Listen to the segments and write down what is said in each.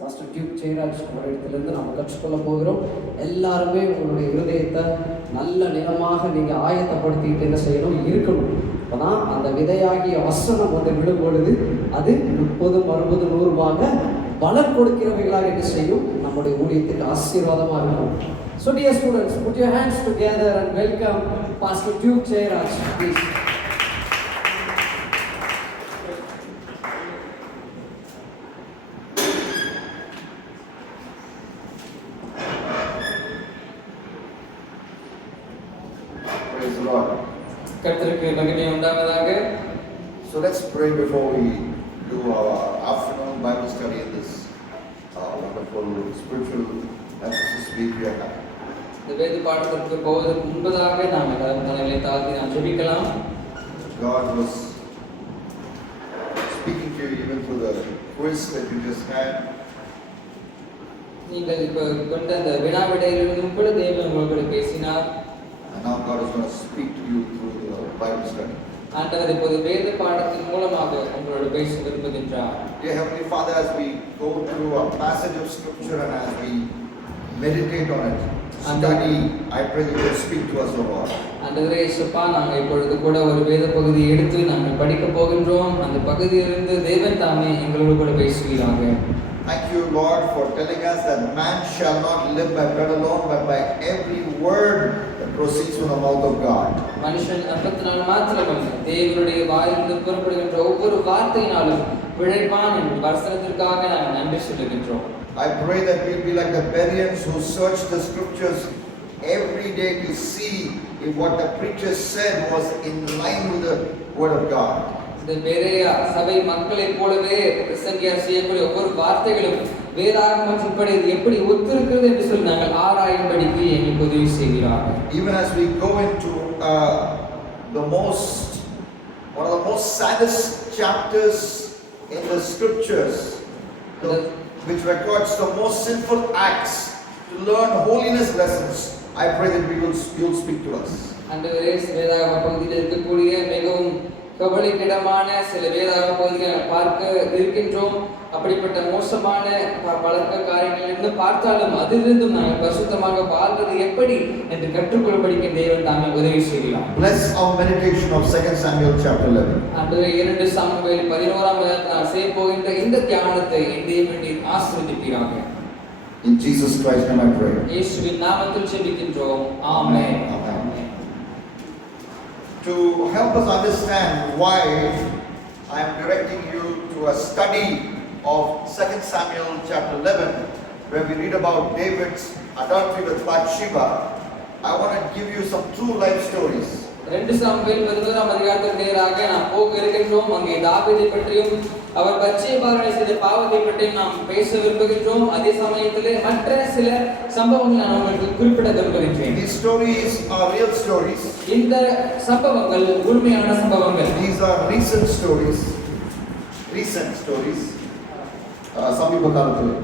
Pastor Duke Jayaraj அவரிடத்திலிருந்து நாம் கற்றுக்கொள்ள போகிறோம். எல்லாருமே உங்களுடைய இருதயத்தை நல்ல நிலமாக நீங்கள் ஆயத்தப்படுத்திட்டு என்ன செய்யணும், இருக்கணும். அப்போதான் அந்த விதையாகிய வசனம் ஒன்று விடும் பொழுது அது 30, 60, 100 பலன் கொடுக்கிறவைகளாக என்ன செய்யும், நம்முடைய ஊழியத்துக்கு ஆசீர்வாதமாக இருக்கும். So dear students, put your hands together and welcome Pastor Duke Jairaj, please. Praise the Lord. கர்த்தருக்கு மகிமை உண்டாவதாக. So let's pray before we do our afternoon Bible study in this wonderful spiritual emphasis week we are having. இந்த வேத பாடத்திற்கு போவதற்கு முன்பதாக நாம் தலைகளை தாழ்த்தி நாம் ஜெபிக்கலாம். God was speaking to you even through the quiz that you just had. நீங்கள் இப்போ கொண்ட அந்த வினாவிடையிலிருந்தும் கூட தேவன் உங்களோடு பேசினார். And now God is going to speak to you through the Bible study. ஆண்டவர் இப்போது வேத பாடத்தின் மூலமாக உங்களோடு பேச விரும்புகின்றார். Dear Heavenly Father, as we go through a passage of Scripture and as we meditate on it, study, I pray that you will speak to us, O Lord. ஆண்டவரே இயேசுப்பா, நாங்கள் இப்பொழுது கூட ஒரு வேத பகுதியை எடுத்து நாங்கள் படிக்க போகின்றோம். அந்த பகுதியிலிருந்து தேவன் தாமே எங்களோடு கூட பேசுகிறாங்க. Thank you, Lord, for telling us that man shall not live by bread alone, but by every word that proceeds from the mouth of God. மனுஷன் அப்பத்தினால் மாத்திரமல்ல, தேவனுடைய வாயிலிருந்து புறப்படுகின்ற ஒவ்வொரு வார்த்தையினாலும் பிழைப்பான் என்ற வசனத்திற்காக நாங்கள் நன்றி சொல்லுகின்றோம். I pray that we'll be like the Bereans who search the scriptures every day to see if what the preacher said was in line with the word of God. இந்த பெரேயா சபை மக்களைப் போலவே பிரசங்கியார் செய்யக்கூடிய ஒவ்வொரு வார்த்தைகளும் வேதாகமத்தின்படி இது எப்படி ஒத்திருக்கிறது என்று சொல்லி நாங்கள் ஆராயும்படிக்கு எங்களுக்கு உதவி செய்கிறார். Even as we go into one of the most saddest chapters in the scriptures, which records the most sinful acts, to learn holiness lessons, I pray that you'll speak to us. ஆண்டவரே, வேதாகம பகுதியில் இருக்கக்கூடிய மிகவும் கவலைக்கிடமான சில வேதாகம பகுதிகளை பார்க்க இருக்கின்றோம். அப்படிப்பட்ட மோசமான பழக்க காரியங்களிலிருந்து பார்த்தாலும் அதிலிருந்தும் நாங்கள் பரிசுத்தமாக வாழ்வது எப்படி என்று கற்றுக்கொள்ளும்படிக்கு தேவன் தாமே உதவி செய்கிறார். Bless our meditation of 2 Samuel chapter 11. ஆண்டவரே, 2 சாமுவேல் 11ஆம் அதிகாரத்தில் செய்ய போகின்ற இந்த தியானத்தை தேவன் ஆசீர்வதிப்பீராக. In Jesus Christ's name I pray. இயேசுவின் நாமத்தில் ஜெபிக்கின்றோம். ஆமென். To help us understand why I am directing you to a study of 2 Samuel chapter 11, where we read about David's adultery with Bathsheba, I want to give you some true life stories. 2 Samuel 11ஆம் அதிகாரத்துக்கு நேராக நாம் போக இருக்கின்றோம். அங்கே தாவீதை பற்றியும் அவர் பத்சேபாவை செய்த பாவத்தை பற்றியும் நாம் பேச விரும்புகின்றோம். அதே சமயத்திலே மற்ற சில சம்பவங்களை நான் உங்களுக்கு குறிப்பிட விரும்புகின்றேன். These stories are real stories. இந்த சம்பவங்கள் உண்மையான சம்பவங்கள். These are recent stories. சமீப காலத்தில்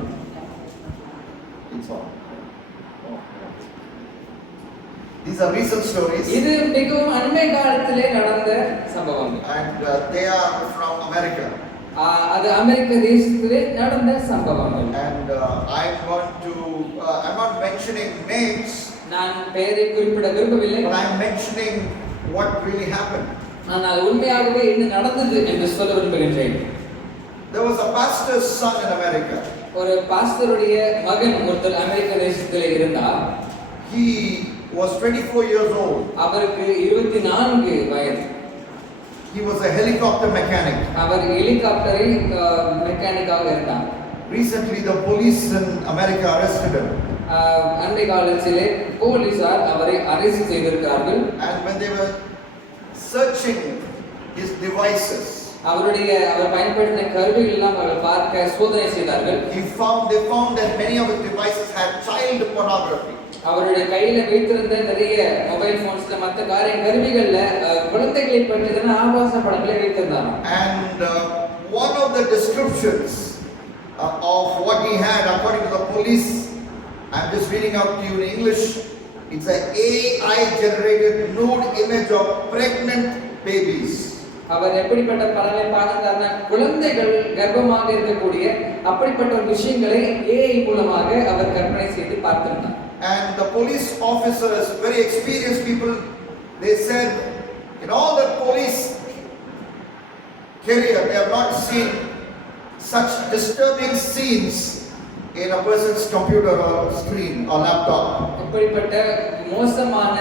These are recent stories. இது மிகவும் அண்மை காலத்திலே நடந்த சம்பவங்கள். And they are from America. அது அமெரிக்க தேசத்திலே நடந்த சம்பவங்கள். And I'm not mentioning names. நான் பெயரை குறிப்பிட விரும்பவில்லை. But I'm mentioning what really happened. ஆனால் உண்மையாகவே என்ன நடந்தது என்று சொல்ல விரும்புகின்றேன். There was a pastor's son in America. ஒரு பாஸ்டருடைய மகன் ஒருத்தர் அமெரிக்க தேசத்திலே இருந்தார். He was 24 years old. அவருக்கு 24 வயது. He was a helicopter mechanic. அவர் ஹெலிகாப்டரை மெக்கானிக்காக இருந்தார். Recently the police in America arrested him. அன்றைய காலத்திலே போலீசார் அவரை அரெஸ்ட் செய்திருக்கிறார்கள். And when they were searching his devices, அவர் பயன்படுத்தின கருவிகள் எல்லாம் அவர்கள் பார்க்க சோதனை செய்தார்கள். they found that many of his devices had child pornography. அவருடைய கையில வைத்திருந்த நிறைய மொபைல் போன்ஸ்ல மற்ற கருவிகள்ல குழந்தைகளை பற்றின ஆபாச படங்களை வைத்திருந்தார். And one of the descriptions of what he had, according to the police, I'm just reading out to you in English. It's an AI generated nude image of pregnant babies. அவர் எப்படிப்பட்ட பலனை பார்த்தார்னா குழந்தைகள் கர்ப்பமாக இருக்கக்கூடிய அப்படிப்பட்ட ஒரு விஷயங்களை ஏஐ மூலமாக அவர் கற்பனை செய்து பார்த்திருந்தார். And the police officers, very experienced people, they said in all the police career they have not seen such disturbing scenes in a person's computer or screen or laptop. இப்படிப்பட்ட மோசமான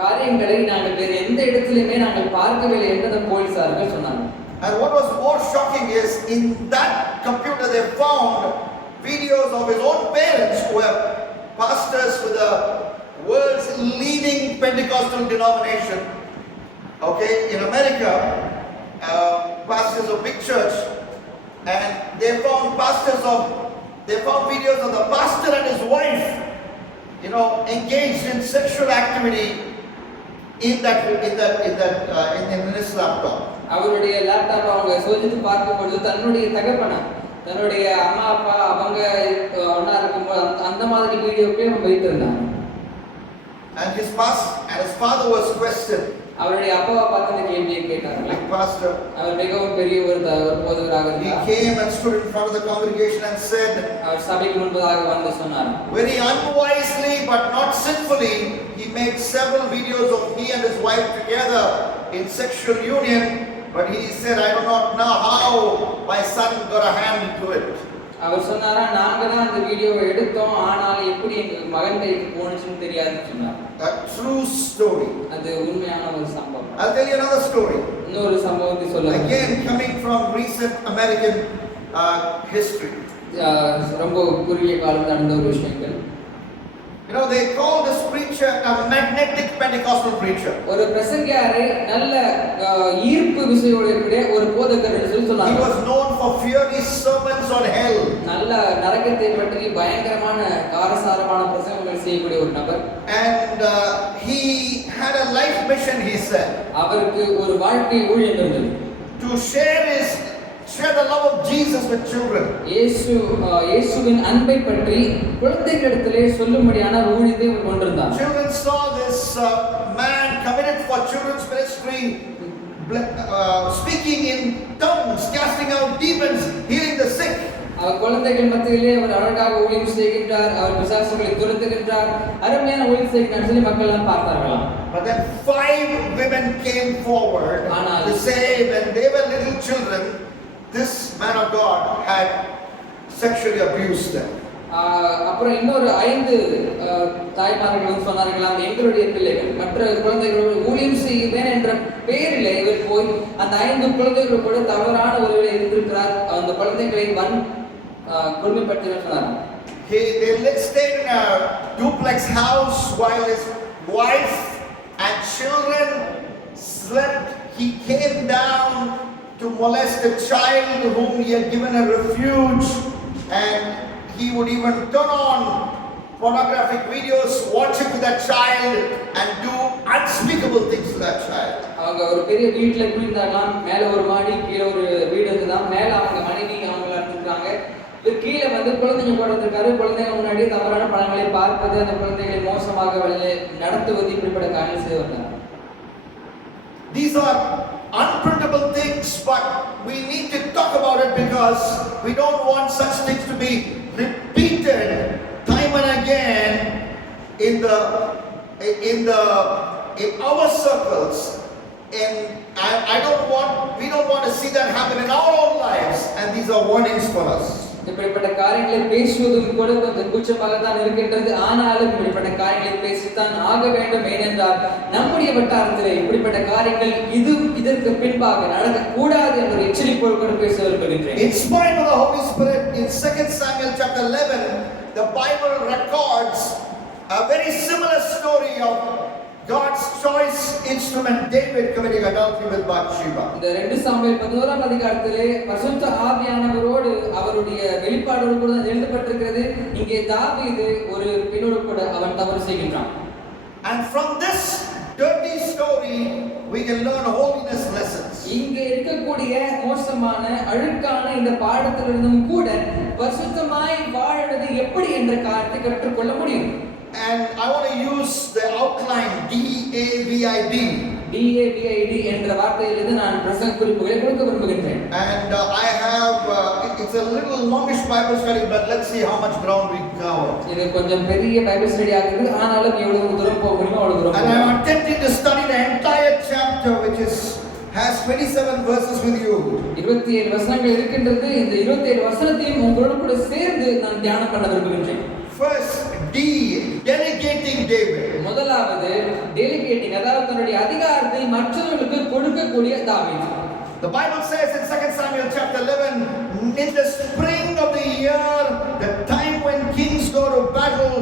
காரியங்களை நாங்கள் வேறு எந்த இடத்திலுமே நாங்கள் பார்க்கவில்லை என்று அந்த போலீசார்கள் சொன்னாங்க. And what was more shocking is in that computer they found videos of his own parents who were pastors with the world's leading Pentecostal denomination. Okay, in America, pastors of big church, and they found videos of the pastor and his wife, engaged in sexual activity in his laptop. அவருடைய laptop அவங்க சோதித்து பார்க்கும்போது தன்னுடைய தகப்பனா தன்னுடைய அம்மா அப்பா அவங்க ஒண்ணா இருக்கும்போது அந்த மாதிரி வீடியோக்களை அவங்க வைத்திருந்தாங்க. And his father was questioned. அவருடைய அப்பாவை பார்த்து இந்த கேள்வியை கேட்டாங்க. Like pastor, அவர் மிகவும் பெரிய ஒரு போதகராக இருந்தார். He came and stood in front of the congregation and said, அவர் சபைக்கு முன்பதாக வந்து சொன்னார். Very unwisely but not sinfully, he made several videos of he and his wife together in sexual union. But he said, I do not know how my son got a hand into it. அவர் சொன்னாரா நாங்க தான் அந்த வீடியோவை எடுத்தோம் ஆனால் எப்படி எங்க மகன் கைக்கு போனுச்சுன்னு தெரியாதுன்னு சொன்னார். A true story. அது உண்மையான ஒரு சம்பவம். I'll tell you another story. இன்னொரு சம்பவத்தை சொல்றேன். Again coming from recent American history. ரொம்ப குறுகிய காலத்துல நடந்த ஒரு விஷயங்கள். They call this preacher a magnetic Pentecostal preacher. ஒரு பிரசங்கியாரை நல்ல ஈர்ப்பு விசையோட இருக்கிற ஒரு போதகர் என்று சொல்றாங்க. He was known for fiery sermons on hell. நல்ல நரகத்தை பற்றி பயங்கரமான காரசாரமான பிரசங்கங்கள் செய்யக்கூடிய ஒரு நபர். And he had a life mission, he said. அவருக்கு ஒரு வாழ்க்கை ஊழியம் இருந்தது. To share the love of Jesus with children. இயேசுவின் அன்பை பற்றி குழந்தைகளிடத்திலே சொல்லும்படியான ஊழியத்தை கொண்டிருந்தார். Children saw this man committed for children's ministry, speaking in tongues, casting out demons, healing the sick. அவர் குழந்தைகள் மத்தியிலே அவர் அழகாக ஊழியம் செய்கின்றார், அவர் பிசாசுகளை துரத்துகின்றார், அருமையான ஊழியம் செய்கிறார் சொல்லி மக்கள் எல்லாம் பார்த்தார்களாம். But then 5 women came forward to say when they were little children, this man of God had sexually abused them. அப்புறம் இன்னொரு 5 தாய்மார்கள் வந்து சொன்னார்களாம் எங்களுடைய பிள்ளைகள் மற்ற குழந்தைகளோடு ஊழியம் செய்வேன் என்ற பெயரில் இவர் போய் அந்த 5 குழந்தைகளோடு கூட தவறான உறவில் இருந்திருக்கிறார். அந்த குழந்தைகளை கொடுமைப்படுத்தினார் சொன்னார். They stayed in a duplex house while his wife and children slept. He came down to molest a child whom he had given a refuge, and he would even turn on pornographic videos, watch it with that child and do unspeakable things to that child. அவங்க ஒரு பெரிய வீட்ல குடிந்தாங்களாம். மேல ஒரு மாடி கீழ ஒரு வீடு இருக்குதான். மேல அவங்க மனைவி அவங்கள இருக்காங்க. கீழ வந்து குழந்தைங்க கூட இருக்காரு. குழந்தைங்க முன்னாடி தவறான படங்களை பார்ப்பது, அந்த குழந்தைகளை மோசமாக வழியில நடத்துவது இப்படிப்பட்ட காரியங்கள் செய்து வந்தாங்க. These are unprintable things, but we need to talk about it because we don't want such things to be repeated time and again in our circles. And we don't want to see that happen in our own lives, and these are warnings for us. இப்படிப்பட்ட காரியங்களை பேசுவதும் கூட கொஞ்சம் கூச்சமாக தான் இருக்கின்றது. ஆனாலும் இப்படிப்பட்ட காரியங்களை பேசித்தான் ஆக வேண்டும். ஏனென்றால் நம்முடைய வட்டாரத்திலே இப்படிப்பட்ட காரியங்கள் இதற்கு பின்பாக நடக்கக்கூடாது என்ற எச்சரிப்போடு கூட பேச விரும்புகின்றேன். Inspired by the Holy Spirit, in 2 Samuel chapter 11, the Bible records a very similar story of God's choice instrument David committing adultery with Bathsheba. இந்த 2 சாமுவேல் 11ஆம் அதிகாரத்திலே பரிசுத்த ஆவியானவரோடு அவருடைய வெளிப்பாடோடு கூட எழுதப்பட்டிருக்கிறது. இங்கே தாவீது ஒரு பெண்ணோடு கூட அவன் தவறு செய்கின்றான். And from this dirty story we can learn holiness lessons. இங்கே இருக்கக்கூடிய மோசமான அழுக்கான இந்த பாடத்திலிருந்தும் கூட பரிசுத்தமாய் வாழ்வது எப்படி என்ற காரியத்தை கற்றுக்கொள்ள முடியும். And I want to use the outline DAVID. DAVID என்ற வார்த்தையிலிருந்து நான் பிரசங்க குறிப்புகளை கொடுக்க விரும்புகின்றேன். And I have it's a little longish Bible study, but let's see how much ground we cover. இது கொஞ்சம் பெரிய பைபிள் ஸ்டடி ஆகுது, ஆனாலும் எவ்வளவு தூரம் போக முடியுமோ அவ்வளவு தூரம். And I am attempting to study the entire chapter, which has 27 verses with you. 27 வசனங்கள் இருக்கின்றது. இந்த 27 வசனத்தையும் உங்களோடு கூட சேர்ந்து நான் தியானம் பண்ண விரும்புகின்றேன். First, D, delegating David. முதலாவது டெலிகேட்டிங், அதாவது தன்னுடைய அதிகாரத்தை மற்றவர்களுக்கு கொடுக்கக்கூடிய தாவீது. The Bible says in 2 Samuel chapter 11, in the spring of the year, the time when kings go to battle,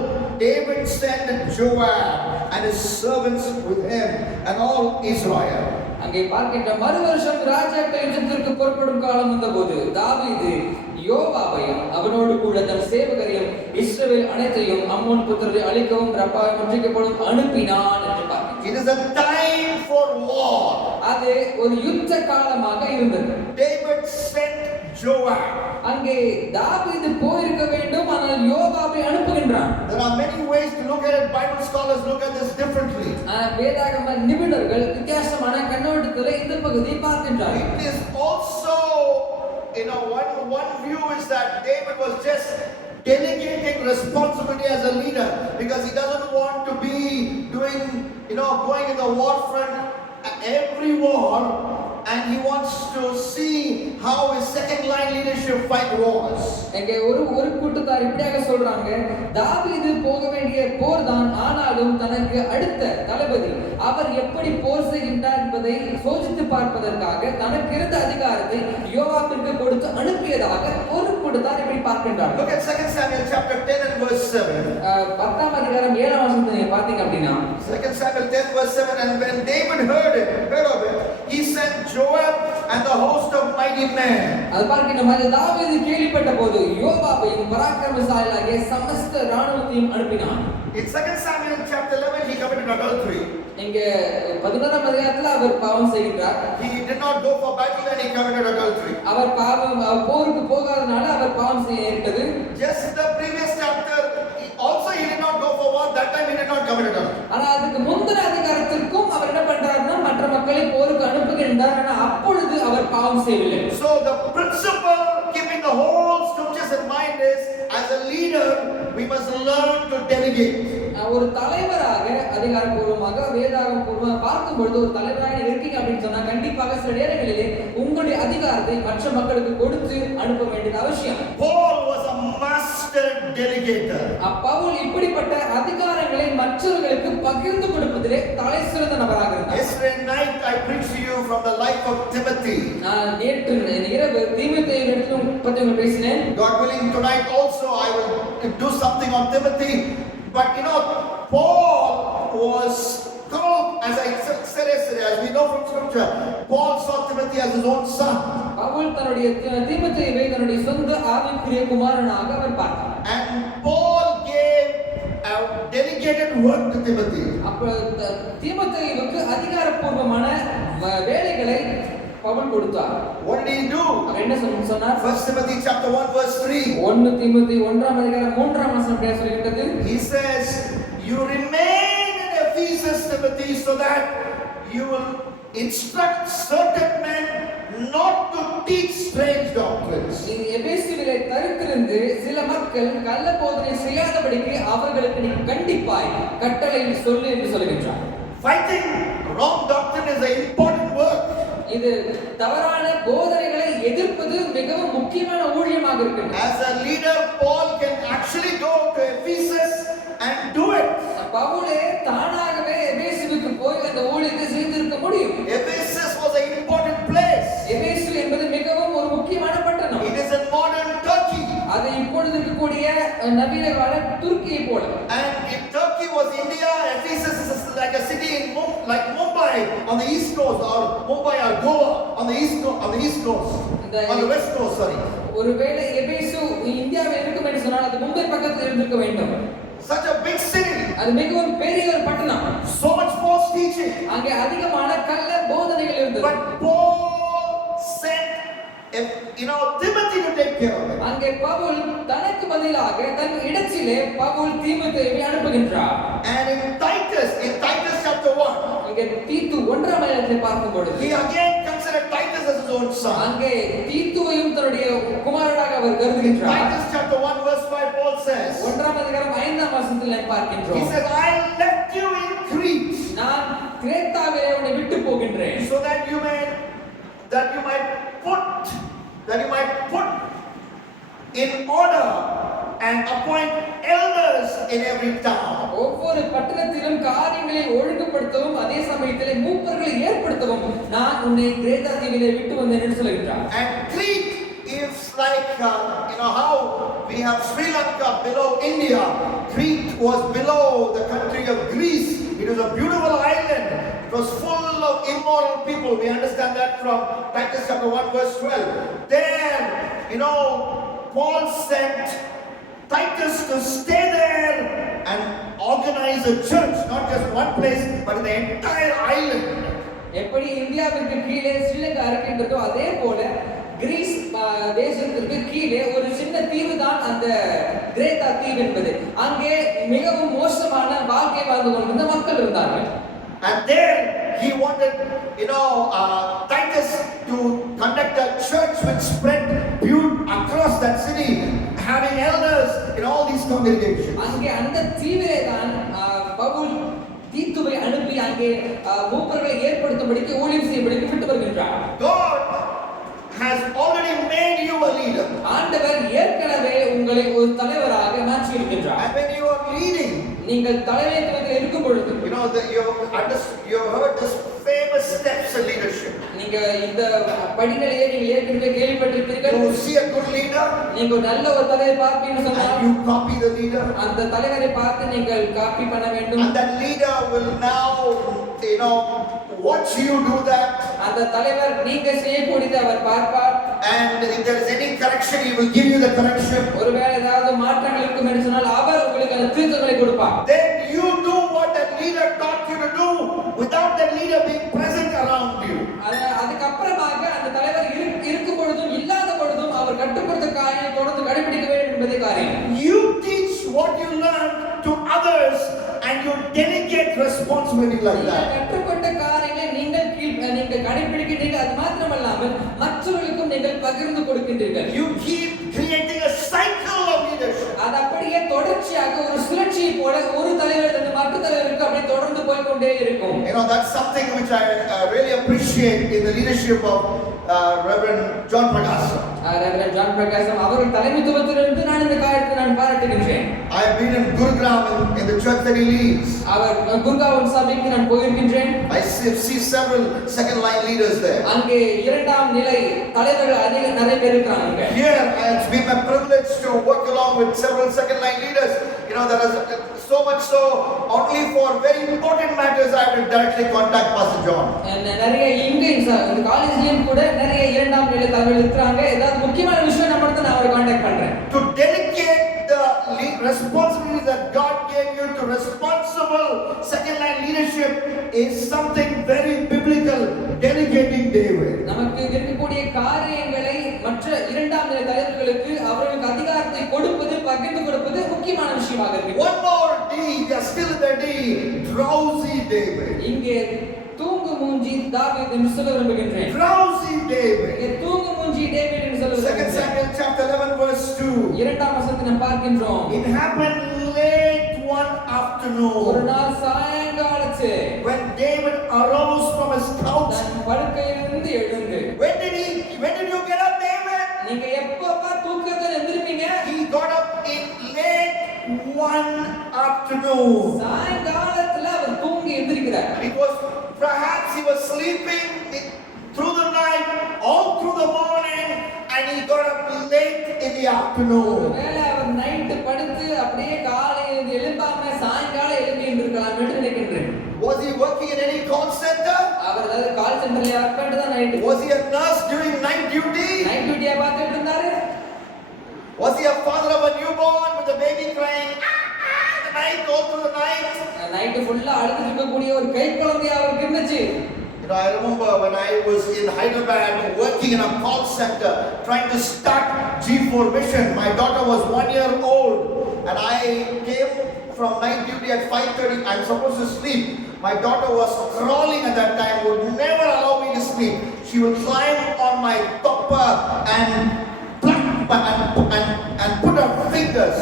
David sent Joab and his servants with him and all Israel. அங்கே பார்க்கின்ற மறு வருஷம் ராஜாக்கள் யுத்தத்திற்கு புறப்படும் காலம் வந்தபோது தாவீது யோவாபையும் அவனோடு கூட தன் சேவகரையும் இஸ்ரவேல் அனைத்தையும் அம்மோன் புத்திரரை அழிக்கவும் ரப்பாவை முற்றுகைப்படும் அனுப்பினான் என்று பார்க்கிறோம். It is a time for war. அது ஒரு யுத்த காலமாக இருந்தது. David sent Joab. அங்கே தாவீது போயிருக்க வேண்டும், ஆனால் யோவாபை அனுப்புகின்றான். There are many ways to look at it. Bible scholars look at this differently. வேதாகம நிபுணர்கள் வித்தியாசமான கண்ணோட்டத்தில் இந்த பகுதியை பார்க்கின்றார்கள். It is also, one view is that David was just delegating responsibility as a leader because he doesn't want to be doing, going in the war front every war, and he wants to see how his second line leadership fight wars. அங்கே ஒரு கூட்டத்தார் இப்படியாக சொல்றாங்க, தாவீது போக வேண்டிய போர் தான், ஆனாலும் தனக்கு அடுத்த தளபதி அவர் எப்படி போர் செய்கின்றார் என்பதை சோதித்து பார்ப்பதற்காக தனக்கு இருந்த அதிகாரத்தை யோவாபிற்கு கொடுத்து அனுப்பியதாக ஒரு கூட்டத்தார் இப்படி பார்க்கின்றார். Look at 2 Samuel chapter 10 and verse 7. 10ஆம் அதிகாரம் 7ஆம் வசனத்தை நீங்க பாத்தீங்க அப்படினா 2 Samuel 10 verse 7, and when David heard of it, he sent Joab and the host of mighty men. அது பார்க்கின்ற மாதிரி தாவீது கேள்விப்பட்ட போது யோவாபையும் பராக்கிரமசாலியாகிய சமஸ்த ராணுவத்தையும் அனுப்பினான். In 2 Samuel chapter 11 he committed adultery. இங்க 11ஆம் அதிகாரத்துல அவர் பாவம் செய்கிறார். He did not go for battle and he committed adultery. அவர் போருக்கு போகாதனால அவர் பாவம் செய்ய நேரிட்டது. Just the previous chapter he did not go for war. That time he did not commit adultery. ஆனா அதுக்கு முந்தின அதிகாரத்திற்கும் அவர் என்ன பண்றாருன்னா மற்ற மக்களை போருக்கு அனுப்புகின்றார், ஆனா அப்பொழுது அவர் பாவம் செய்யவில்லை. So the principle, keeping the whole scriptures in mind, is as a leader we must learn to delegate. ஒரு தலைவராக அதிகாரப்பூர்வமாக வேதாகமபூர்வமாக பார்க்கும் பொழுது ஒரு தலைவராக இருக்கீங்க அப்படின்னு சொன்னா கண்டிப்பாக சில நேரங்களிலே உங்களுடைய அதிகாரத்தை மற்ற மக்களுக்கு கொடுத்து அனுப்ப வேண்டியது அவசியம். Paul was a master delegator. Pavul இப்படிப்பட்ட அதிகாரங்களை மற்றவர்களுக்கு பகிர்ந்து கொடுப்பதிலே தலை சிறந்த நபராக இருந்தார். Yesterday night I preached to you from the life of Timothy. நான் நேற்று இரவு தீமோத்தேயுவை பற்றி உங்களுக்கு பேசினேன். God willing, tonight also I will do something on Timothy. But Paul was called, as I said yesterday, as we know from scripture, Paul saw Timothy as his own son. Pavul தன்னுடைய தீமோத்தேயுவை தன்னுடைய சொந்த ஆவிக்குரிய குமாரனாக அவர் பார்த்தார். And Paul gave a delegated work to Timothy. அப்ப தீமோத்தேயுவுக்கு அதிகாரப்பூர்வமான வேலைகளை பவுல் கொடுத்தார். What did he do? அவர் என்ன சொன்னார்? 1 Timothy chapter 1 verse 3. 1 தீமோத்தேயு 1ஆம் அதிகாரம் 3ஆம் வசனம் என்ன சொல்கிறது? He says, you remain in Ephesus, Timothy, so that you will instruct certain men not to teach strange doctrines. நீ எபேசுவிலே தரித்திருந்து சில மக்கள் கள்ள போதனை செய்யாதபடிக்கு அவர்களுக்கு நீ கண்டிப்பாய் கட்டளை சொல்லு என்று சொல்கிறார். Fighting wrong doctrine is an important work. இது தவறான போதனைகளை எதிர்ப்பது மிகவும் முக்கியமான ஊழியமாக இருக்கிறது. As a leader, Paul can actually go to Ephesus and do it. பவுலே தானாகவே எபேசுவுக்கு போய் அந்த ஊழியத்தை செய்திருக்க முடியும். Ephesus was an important place. எபேசு என்பது மிகவும் ஒரு முக்கியமான பட்டணம். It is in modern Turkey. அது இப்பொழுது இருக்கக்கூடிய நவீன கால துருக்கியை போல. And if Turkey was India, Ephesus is like a city like Mumbai on the east coast, or Mumbai or Goa on the east coast, on the west coast, sorry. ஒருவேளை எபேசு இந்தியாவில் இருக்கும் என்று சொன்னால் அது மும்பை பக்கத்தில் இருந்திருக்க வேண்டும். Such a big city. அது மிகவும் பெரிய ஒரு பட்டணம். So much false teaching. அங்கே அதிகமான கள்ள போதனைகள் இருந்தது. But Paul sent Timothy to take care of it. அங்கே பவுல் தனக்கு பதிலாக தன் இடத்திலே Pavul தீமோத்தேயுவை அனுப்புகின்றார். And in Titus chapter chapter 1, இங்கே தீத்து 1ஆம் அதிகாரத்தை பார்க்கும் பொழுது he again considered Titus as his own son. அங்கே தீத்துவையும் தன்னுடைய குமாரனாக அவர் கருதுகின்றார். Titus chapter 1 verse 5, Paul says, 1ஆம் அதிகாரம் 5ஆம் வசனத்தில் he பார்க்கின்றோம். says, I left you in Crete நான் கிரேத்தாவிலே உன்னை விட்டு போகின்றேன். so that you might put in order and appoint elders in every town. ஒவ்வொரு பட்டணத்திலும் காரியங்களை ஒழுங்குபடுத்தவும் அதே சமயத்திலே மூப்பர்களை ஏற்படுத்தவும் நான் உன்னை கிரேத்தா தீவிலே விட்டு வந்தேன் என்று சொல்கிறார். And Crete is like how we have Sri Lanka below India. Crete was below the country of Greece. It was a beautiful island. It was full of immoral people. We understand that from Titus chapter 1 verse 12. There, Paul sent Titus to stay there and organize a church, not just one place, but in the entire island. எப்படி இந்தியாவிற்கு கீழே ஸ்ரீலங்கா இருக்கின்றதோ அதே போல Greece தேசத்திற்கு கீழே ஒரு சின்ன தீவு தான் அந்த கிரேத்தா தீவு என்பது. அங்கே மிகவும் மோசமான வாழ்க்கை வாழ்ந்து கொண்டிருந்த மக்கள் இருந்தார்கள். And there he wanted, Titus to conduct a church which spread across that city, having elders in all these congregations. அங்கே அந்த தீவிலே தான் பவுல் தீத்துவை அனுப்பி அங்கே மூப்பர்களை ஏற்படுத்தும்படிக்கு ஊழியம் செய்யும்படிக்கு விட்டு வருகின்றார். God has already made you a leader. ஆண்டவர் ஏற்கனவே உங்களை ஒரு தலைவராக மாற்றி இருக்கின்றார். And when you are leading, நீங்கள் தலைமைத்துவத்தில் இருக்கும் பொழுது you have heard this famous steps in leadership. நீங்க இந்த படிநிலையை நீங்க ஏற்கனவே கேள்விப்பட்டிருப்பீர்கள். You see a good leader, நீங்க ஒரு நல்ல ஒரு தலைவரை பார்ப்பீங்கன்னு சொன்னா and you copy the leader. அந்த தலைவரை பார்த்து நீங்கள் காப்பி பண்ண வேண்டும். And that leader will now watch you do that. அந்த தலைவர் நீங்க செய்யக்கூடியதை அவர் பார்ப்பார். And if there is any correction, he will give you the correction. ஒருவேளை ஏதாவது மாற்றங்கள் இருக்கும் என்று சொன்னால் அவர் உங்களுக்கு அந்த திருத்தங்களை கொடுப்பார். Then you do what that leader taught you to do without that leader being present around you. அதுக்கப்புறமாக அந்த தலைவர் இருக்கும் பொழுதும் இல்லாத பொழுதும் அவர் கற்றுக் கொடுத்த காரியத்தை தொடர்ந்து கடைபிடிக்க வேண்டும் என்பதே காரியம். You teach what you learn to others and you delegate responsibility like that. கற்றுக்கொண்ட காரியங்களை நீங்கள் கடைபிடிக்கிறீர்கள். அது மாத்திரமல்லாமல் மற்றவர்களுக்கும் நீங்கள் பகிர்ந்து கொடுக்கின்றீர்கள். You keep creating a cycle of leadership. அது அப்படியே தொடர்ச்சியாக ஒரு சுழற்சியை போல ஒரு தலைவரிலிருந்து மற்ற தலைவருக்கு அப்படியே தொடர்ந்து போய் கொண்டே இருக்கும். That's something which I really appreciate in the leadership of Reverend John Prakasam. Reverend John Prakasam அவர்கள் தலைமைத்துவத்திலிருந்து நான் இந்த காரியத்தை நான் பாராட்டுகின்றேன். I have been in Gurgaon in the church that he leads. அவர் குர்காவன் சபைக்கு நான் போயிருக்கின்றேன். I see several second line leaders there. அங்கே இரண்டாம் நிலை தலைவர்கள் நிறைய பேர் இருக்காங்க. Here it's been my privilege to work along with several second line leaders. That is so much so only for very important matters I have to directly contact Pastor John. நிறைய இங்க இந்த காலேஜ்லயும் கூட நிறைய இரண்டாம் நிலை தலைவர்கள் இருக்காங்க. ஏதாவது முக்கியமான விஷயம் நம்ம தான் அவரை கான்டாக்ட் பண்றேன். To delegate the responsibility that God gave you to responsible second line leadership is something very biblical. Delegating David. நமக்கு இருக்கக்கூடிய காரியங்களை மற்ற இரண்டாம் நிலை தலைவர்களுக்கு அவர்களுக்கு அதிகாரத்தை கொடுப்பது பகிர்ந்து கொடுப்பது முக்கியமான விஷயமாக இருக்கு. One more D, we are still in the D, drowsy David. இங்கே தூங்கு மூஞ்சி தாவீது என்று சொல்ல விரும்புகின்றேன். Drowsy David. இங்கே தூங்கு மூஞ்சி டேவிட் என்று சொல்ல விரும்புகின்றேன். 2 Samuel chapter 11 verse 2. இரண்டாம் வசனத்தை நாம் பார்க்கின்றோம். It happened late one afternoon. ஒரு நாள் சாயங்காலத்திலே when David arose from his couch. தன் படுக்கையிலிருந்து எழுந்து. When did you get up, David? நீங்க எப்பப்பா தூக்கத்துல எழுந்திருப்பீங்க? He got up in late one afternoon. சாயங்காலத்துல அவர் தூங்கி எழுந்திருக்கிறார். It was perhaps he was sleeping through the night, all through the morning, and he got up late in the afternoon. ஒருவேளை அவர் night படுத்து அப்படியே காலையில எழும்பாம சாயங்காலம் எழும்பி இருந்திருக்கலாம் என்று நினைக்கின்றேன். Was he working in any call center? அவர் அதாவது கால் சென்டர்ல ஒர்க் பண்ணிட்டு தான் night. Was he a nurse doing night duty? Night டியூட்டியா பார்த்துட்டு இருந்தாரு. Was he a father of a newborn with a baby crying the night all through the night? Night ஃபுல்லா அழுதுட்டு இருக்கக்கூடிய ஒரு கை குழந்தை அவருக்கு இருந்துச்சு. I remember when I was in Hyderabad working in a call center trying to start G4 Mission. My daughter was 1 year old and I came from night duty at 5:30. I'm supposed to sleep. My daughter was crawling at that time, would never allow me to sleep. She would climb on my topper and put her fingers,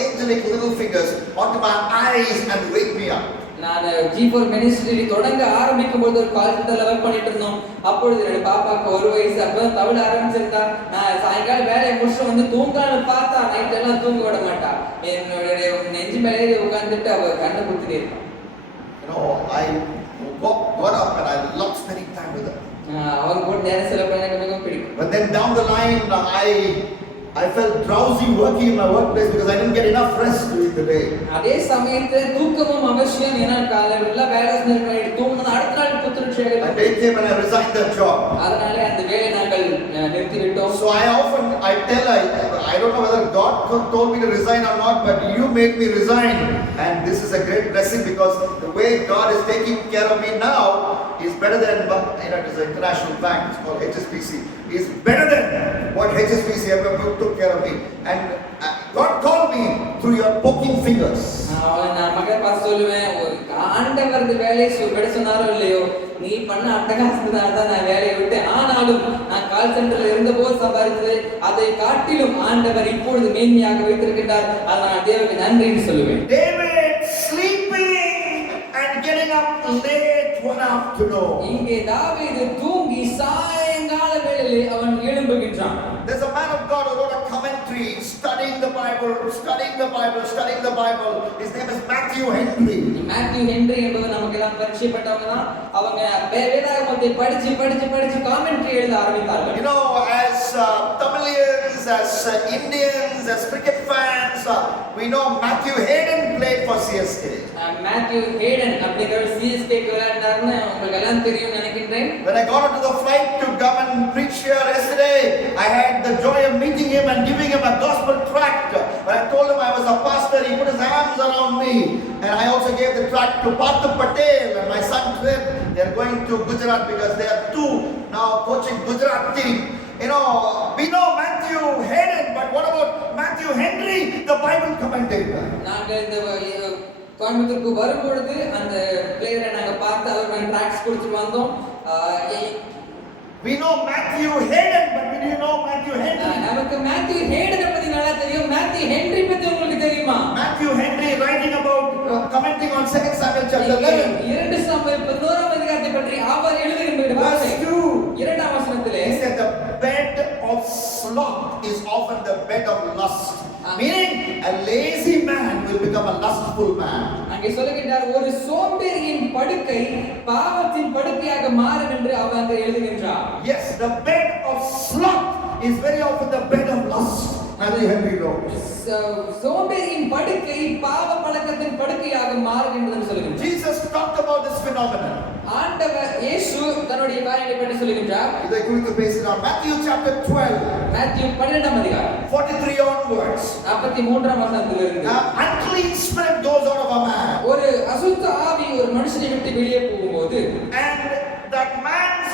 angelic little fingers, onto my eyes and wake me up. நான் G4 ministry தொடங்க ஆரம்பிக்கும் போது ஒரு கால் சென்டர்ல work பண்ணிட்டு இருந்தோம். அப்பொழுது என்னோட பாப்பாக்கு 1 வயசு. அப்போ தவிழ ஆரம்பிச்சிருந்தா. நான் சாயங்காலம் வேலையை முடிச்சு வந்து தூங்கலான்னு பார்த்தா நைட் எல்லாம் தூங்க விட மாட்டா. என்னுடைய நெஞ்சு மேலே உட்கார்ந்துட்டு அவ கண்ணை குத்திட்டே இருப்பா. I got up and I loved spending time with her. அவங்க கூட நேரம் செலவு எனக்கு மிகவும் பிடிக்கும். But then down the line, I felt drowsy working in my workplace because I didn't get enough rest during the day. அதே சமயத்துல தூக்கமும் அவசியம். ஏன்னா காலையில வேலை செஞ்சு தூங்கணும், அடுத்த நாள் புத்துணர்ச்சியாக. And day came and I resigned that job. அதனால அந்த வேலையை நாங்கள் நிறுத்திவிட்டோம். So I tell her, I don't know whether God told me to resign or not, but you made me resign, and this is a great blessing because the way God is taking care of me now is better than, it is an international bank, it's called HSBC. Is better than what HSBC ever took care of me. And God called me through your poking fingers. நான் மகளை பார்த்து சொல்லுவேன், ஆண்டவர் இந்த வேலையை விட சொன்னாரோ இல்லையோ, நீ பண்ண அட்டகாசத்தினால தான் நான் வேலையை விட்டேன். ஆனாலும் நான் கால் சென்டர்ல இருந்தபோது சம்பாதித்தது அதை காட்டிலும் ஆண்டவர் இப்பொழுது மேன்மையாக வைத்திருக்கின்றார். அதனால் தேவனுக்கு நன்றின்னு சொல்லுவேன். David sleeping and getting up late one afternoon. இங்கே தாவீது தூங்கி சாயங்கால வேளையிலே அவன் எழும்புகின்றான். There's a man of God who wrote a commentary studying the Bible. His name is Matthew Henry. Matthew Henry என்பவர் நமக்கு எல்லாம் பரிச்சயப்பட்டவங்க தான். அவங்க வேதாகமத்தை படிச்சு காமெண்ட்ரி எழுத ஆரம்பித்தார்கள். As Tamilians, as Indians, as cricket fans, we know Matthew Hayden played for CSK. Matthew Hayden அப்படிங்கிற CSK க்கு விளையாண்டாருன்னு உங்களுக்கு எல்லாம் தெரியும் நினைக்கிறேன். When I got onto the flight to come and preach here yesterday, I had the joy of meeting him and giving him a gospel tract. When I told him I was a pastor, he put his arms around me, and I also gave the tract to Partha Patel and my son Twin. They are going to Gujarat because they are two now coaching Gujarat team. We know Matthew Hayden, but what about Matthew Henry, the Bible commentator? நாங்கள் இந்த கோயம்புத்தூருக்கு வரும்பொழுது அந்த பிளேயரை நாங்க பார்த்து அவருக்கு tracks கொடுத்து வந்தோம். We know Matthew Hayden, but do you know Matthew Henry? நமக்கு Matthew Hayden பத்தி நல்லா தெரியும். Matthew Henry பத்தி உங்களுக்கு தெரியுமா? Matthew Henry writing about commenting on 2 Samuel chapter 11. 2 Samuel 11ஆம் அதிகாரத்தை பற்றி அவர் எழுதுகின்ற வார்த்தை 2ஆம் வசனத்திலே he said the bed of sloth is often the bed of lust. Meaning a lazy man will become a lustful man. அங்கே சொல்லுகிறார், ஒரு சோம்பேறியின் படுக்கை பாவத்தின் படுக்கையாக மாறும் என்று அவர் அங்கே எழுதுகின்றார். Yes, the bed of sloth is very often the bed of lust. Matthew Henry wrote. சோம்பேறியின் படுக்கை பாவ பழக்கத்தின் படுக்கையாக மாறும் என்று சொல்லுகிறார். Jesus talked about this phenomenon. ஆண்டவர் இயேசு தன்னுடைய காரியங்களை பற்றி சொல்லுகிறார். இதை குறித்து பேசினார். Matthew chapter 12. Matthew 12ஆம் அதிகாரம் 43 onwards. 43ஆம் வசனத்திலிருந்து unclean spirit goes out of a man. ஒரு அசுத்த ஆவி ஒரு மனுஷனை விட்டு வெளியே போகும்போது and that man's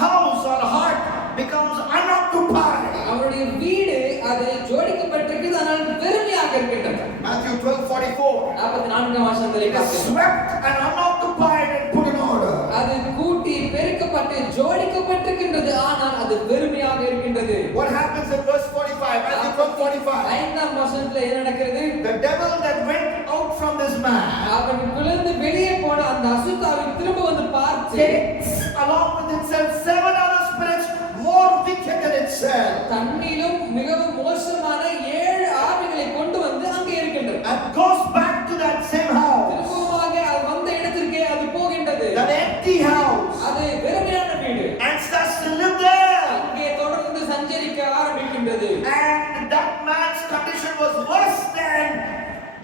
house or heart becomes unoccupied. அவருடைய வீடு அது ஜோடிக்கப்பட்டிருக்கிறது, ஆனால் வெறுமையாக இருக்கின்றது. Matthew 12:44. 44ஆம் வசனத்திலே பார்க்கிறோம். Swept and unoccupied and put in order. அது கூட்டி பெருக்கப்பட்டு ஜோடிக்கப்பட்டிருக்கின்றது, ஆனால் அது வெறுமையாக இருக்கின்றது. What happens in verse 45? Matthew 12:45. 5ஆம் வசனத்திலே என்ன நடக்கிறது? The devil that went out from this man, அவனுக்குள்ளேந்து வெளியே போன அந்த அசுத்த ஆவி திரும்ப வந்து பார்த்து takes along with itself 7 other spirits more wicked than itself. தன்னிலும் மிகவும் மோசமான 7 ஆவிகளை கொண்டு வந்து அங்கே இருக்கின்றது. And goes back to that same house. திரும்பமாக அது வந்த இடத்திற்கே அது போகின்றது. That empty house. அது வெறுமையான வீடு. And starts to live there. அங்கே தொடர்ந்து சஞ்சரிக்க ஆரம்பிக்கின்றது. And that man's condition was worse than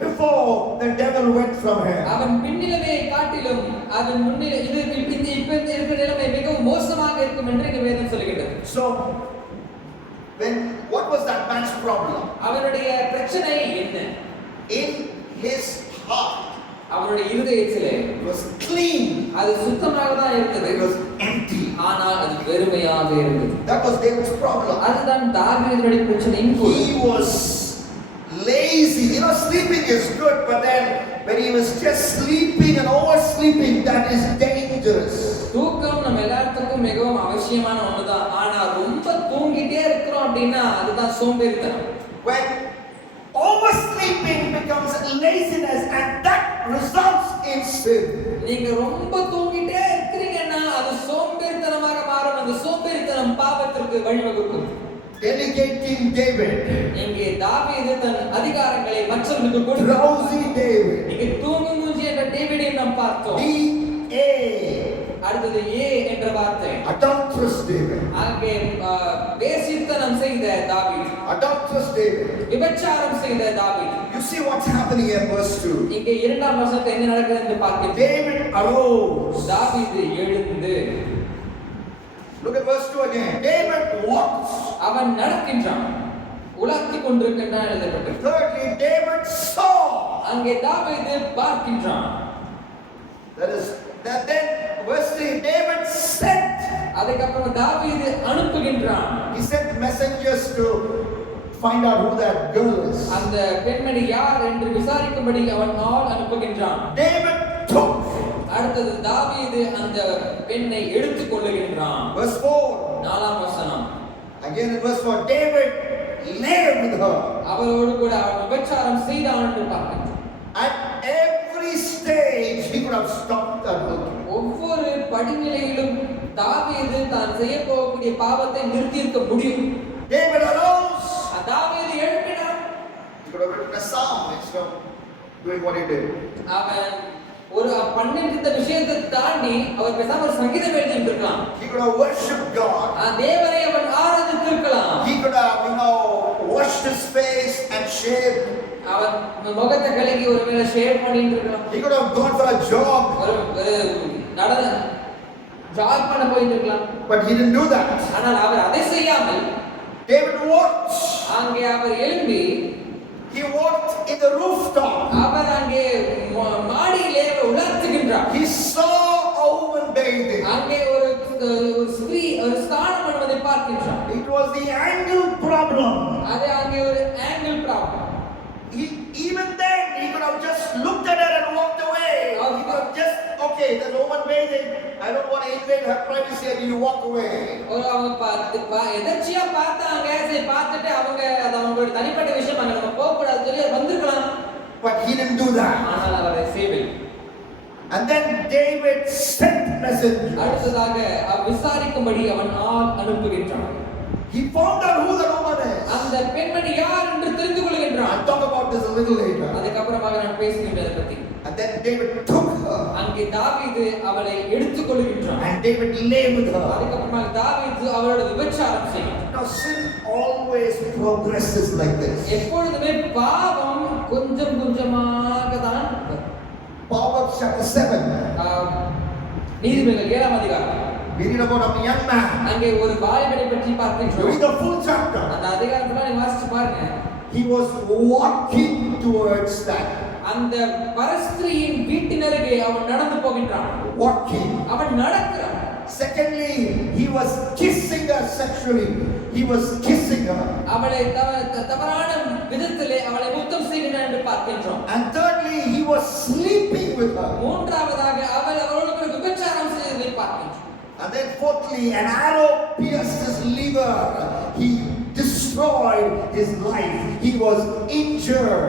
before the devil went from him. அவன் பின்னிலையை காட்டிலும் அவன் முன்னிலை இது இப்ப இருக்கிற நிலைமை மிகவும் மோசமாக இருக்கும் என்று இந்த வேதம் சொல்கிறது. So what was that man's problem? அவனுடைய பிரச்சனை என்ன? In his heart, அவனுடைய இருதயத்திலே it was clean, அது சுத்தமாக தான் இருந்தது, it was empty. ஆனால் அது வெறுமையாக இருந்தது. That was David's problem. அதுதான் தாவீதுடைய பிரச்சனையும் கூட. He was lazy. sleeping is good, but then when he was just sleeping and oversleeping, that is dangerous. தூக்கம் நம்ம எல்லாத்துக்கும் மிகவும் அவசியமான ஒண்ணுதான். ஆனா ரொம்ப தூங்கிட்டே இருக்கிறோம் அப்படின்னா அதுதான் சோம்பேறித்தனம். When oversleeping becomes laziness and that results in sin. நீங்க ரொம்ப தூங்கிட்டே இருக்கிறீங்கன்னா அது சோம்பேறித்தனமாக மாறும். அந்த சோம்பேறித்தனம் பாவத்திற்கு வழிவகுக்கும். Delegating David. இங்கே தாவீது தன் அதிகாரங்களை மற்றவர்களுக்கு கொடுத்து Drowsy David. இங்கே தூங்கும் மூஞ்சி என்ற டேவிடை நாம் பார்த்தோம். D-A. அடுத்தது ஏ என்ற வார்த்தை. Adulterous David. அங்கே வேசித்தனம் செய்த தாவீது. Adulterous David. விபச்சாரம் செய்த தாவீது. You see what's happening in verse 2. இங்கே இரண்டாம் வசனத்தில் என்ன நடக்குது என்று பார்க்கிறோம். David arose. தாவீது எழுந்து. Look at verse 2 again. David walks. அவன் நடக்கின்றான். உலாத்திக் கொண்டிருக்கின்றான் எழுதப்பட்டிருக்கு. Thirdly, David saw. அங்கே தாவீது பார்க்கின்றான். Then verse 3, David sent. அதுக்கப்புறம் தாவீது அனுப்புகின்றான். He sent messengers to find out who that girl is. அந்த பெண்மணி யார் என்று விசாரிக்கும்படி அவன் ஆள் அனுப்புகின்றான். David took. அடுத்தது தாவீது அந்த பெண்ணை எடுத்துக் கொள்ளுகின்றான். Verse 4. நாலாம் வசனம். Again in verse 4, David lay with her. அவரோடு கூட அவன் விபச்சாரம் செய்தான் என்று பார்க்கிறோம். At every stage he could have stopped that whole thing. ஒவ்வொரு படிநிலையிலும் தாவீது தான் செய்ய போகக்கூடிய பாவத்தை நிறுத்தியிருக்க முடியும். David arose. தாவீது எழுப்பினான். He could have written a psalm instead of doing what he did. அவன் ஒரு பண்ணிருந்த விஷயத்தை தாண்டி அவர் பேசாம ஒரு சங்கீதம் எழுதிட்டு இருக்கலாம். He could have worshipped God. தேவனை அவன் ஆராதித்து இருக்கலாம். He could have, washed his face and shaved. அவன் முகத்தை கழுவி ஒருவேளை ஷேவ் பண்ணிட்டு இருக்கலாம். He could have gone for a job. ஒரு ஜாப் பண்ண போயிட்டு இருக்கலாம். But he didn't do that. ஆனால் அவர் அதை செய்யாமல் David walked. அங்கே அவர் எழும்பி He walked in the rooftop. அவர் அங்கே மாடியிலே உலாத்துகின்றார். He saw a woman bathing. அங்கே ஒரு ஸ்திரீ ஒரு ஸ்நானம் பண்ணுவதை பார்க்கின்றார். It was the angle problem. அது அங்கே ஒரு angle problem. Even then he could have just looked at her and walked away. Or he could have just, okay, there's a woman bathing. I don't want to invade her privacy, and you walk away. ஒரு அவங்க எதர்ச்சியா பார்த்தாங்க. சரி பார்த்துட்டு அவங்க அது அவங்களோட தனிப்பட்ட விஷயம் அங்க நம்ம போக கூடாது சொல்லி வந்திருக்கலாம். But he didn't do that. ஆனால் அவர் அதை செய்யவில்லை. And then David sent messengers. அடுத்ததாக விசாரிக்கும்படி அவன் ஆள் அனுப்புகின்றான். He found out who the woman is. அந்த பெண்மணி யார் என்று தெரிந்து கொள்கின்றான். I'll talk about this a little later. அதுக்கப்புறமாக நான் பேசுகின்றதை பற்றி. And then David took her. அங்கே தாவீது அவளை எடுத்துக் கொள்கின்றான். And David lay with her. அதுக்கப்புறமாக தாவீது அவளோட விபச்சாரம் செய்கிறான். Now sin always progresses like this. எப்பொழுதுமே பாவம் கொஞ்சம் கொஞ்சமாக தான். Proverbs chapter 7. நீதிமொழிகள் 7ஆம் அதிகாரம். We read about a young man. அங்கே ஒரு வாலிபனை பற்றி பார்க்கின்றோம். Read the full chapter. அந்த அதிகாரத்தை நீங்க வாசிச்சு பாருங்க. He was walking towards that. அந்த பரஸ்திரியின் வீட்டினருகே அவன் நடந்து போகின்றான். Walking. அவன் நடக்கிறான். Secondly, he was kissing her sexually. He was kissing her. அவளை தவறான விதத்திலே அவளை முத்தம் செய்கிறான் என்று பார்க்கின்றோம். And thirdly, he was sleeping with her. மூன்றாவதாக அவளோடு கூட விபச்சாரம் செய்வதை பார்க்கின்றோம். And then fourthly, an arrow pierced his liver. He destroyed his life. He was injured.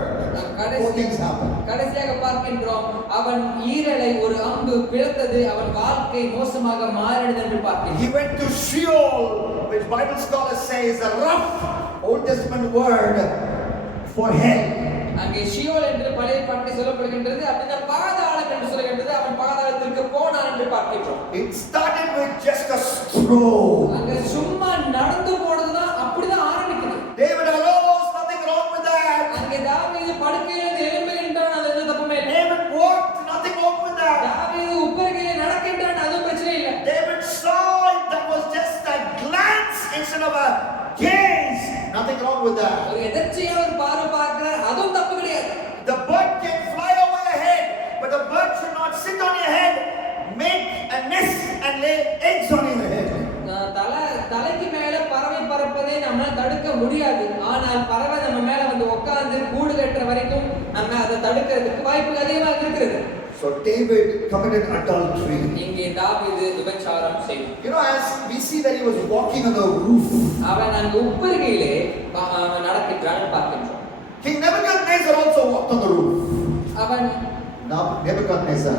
Four things happened. கடைசியாக பார்க்கின்றோம் அவன் ஈரலை ஒரு அம்பு பிளந்தது. அவன் வாழ்க்கை மோசமாக மாறினது என்று பார்க்கின்றோம். He went to Sheol, which Bible scholars say is a rough Old Testament word for hell. அங்கே ஷியோல் என்று பழைய பாட்டில் சொல்லப்படுகின்றது. அப்படின்னா பாதாளம் என்று சொல்லுகின்றது. அவன் பாதாளத்திற்கு போனான் என்று பார்க்கிறோம். It started with just a stroll. அங்கே சும்மா நடந்து போனதுதான் அப்படிதான் ஆரம்பிக்குது. David arose, nothing wrong with that. அங்கே தாவீது படுக்கையிலிருந்து எழும்புகின்றான். அது எந்த தப்புமே இல்லை. David walked, nothing wrong with that. தாவீது உப்பருகையிலே நடக்கின்றான். அதுவும் பிரச்சனை இல்லை. David saw it, that was just a glance instead of a gaze. Nothing wrong with that. ஒரு எதர்ச்சியா ஒரு பார்வை பார்க்கிறார். அதுவும் தப்பு கிடையாது. The bird can fly over your head, but the bird should not sit on your head, make a nest and lay eggs on your head. தலைக்கு மேல பறவை பறப்பதை நம்மால் தடுக்க முடியாது. ஆனால் பறவை நம்ம மேல வந்து உட்கார்ந்து கூடு கட்டுற வரைக்கும் ஆனா அதை தடுக்கிறதுக்கு வாய்ப்பு அதிகமாக இருக்கிறது. So David committed adultery. இங்கே தாவீது விபச்சாரம் செய்தான். You know, as we see that he was walking on the roof. அவன் அங்கு உப்பருகையிலே நடக்கின்றான் பார்க்கின்றோம். King Nebuchadnezzar also walked on the roof. அவன் Nebuchadnezzar.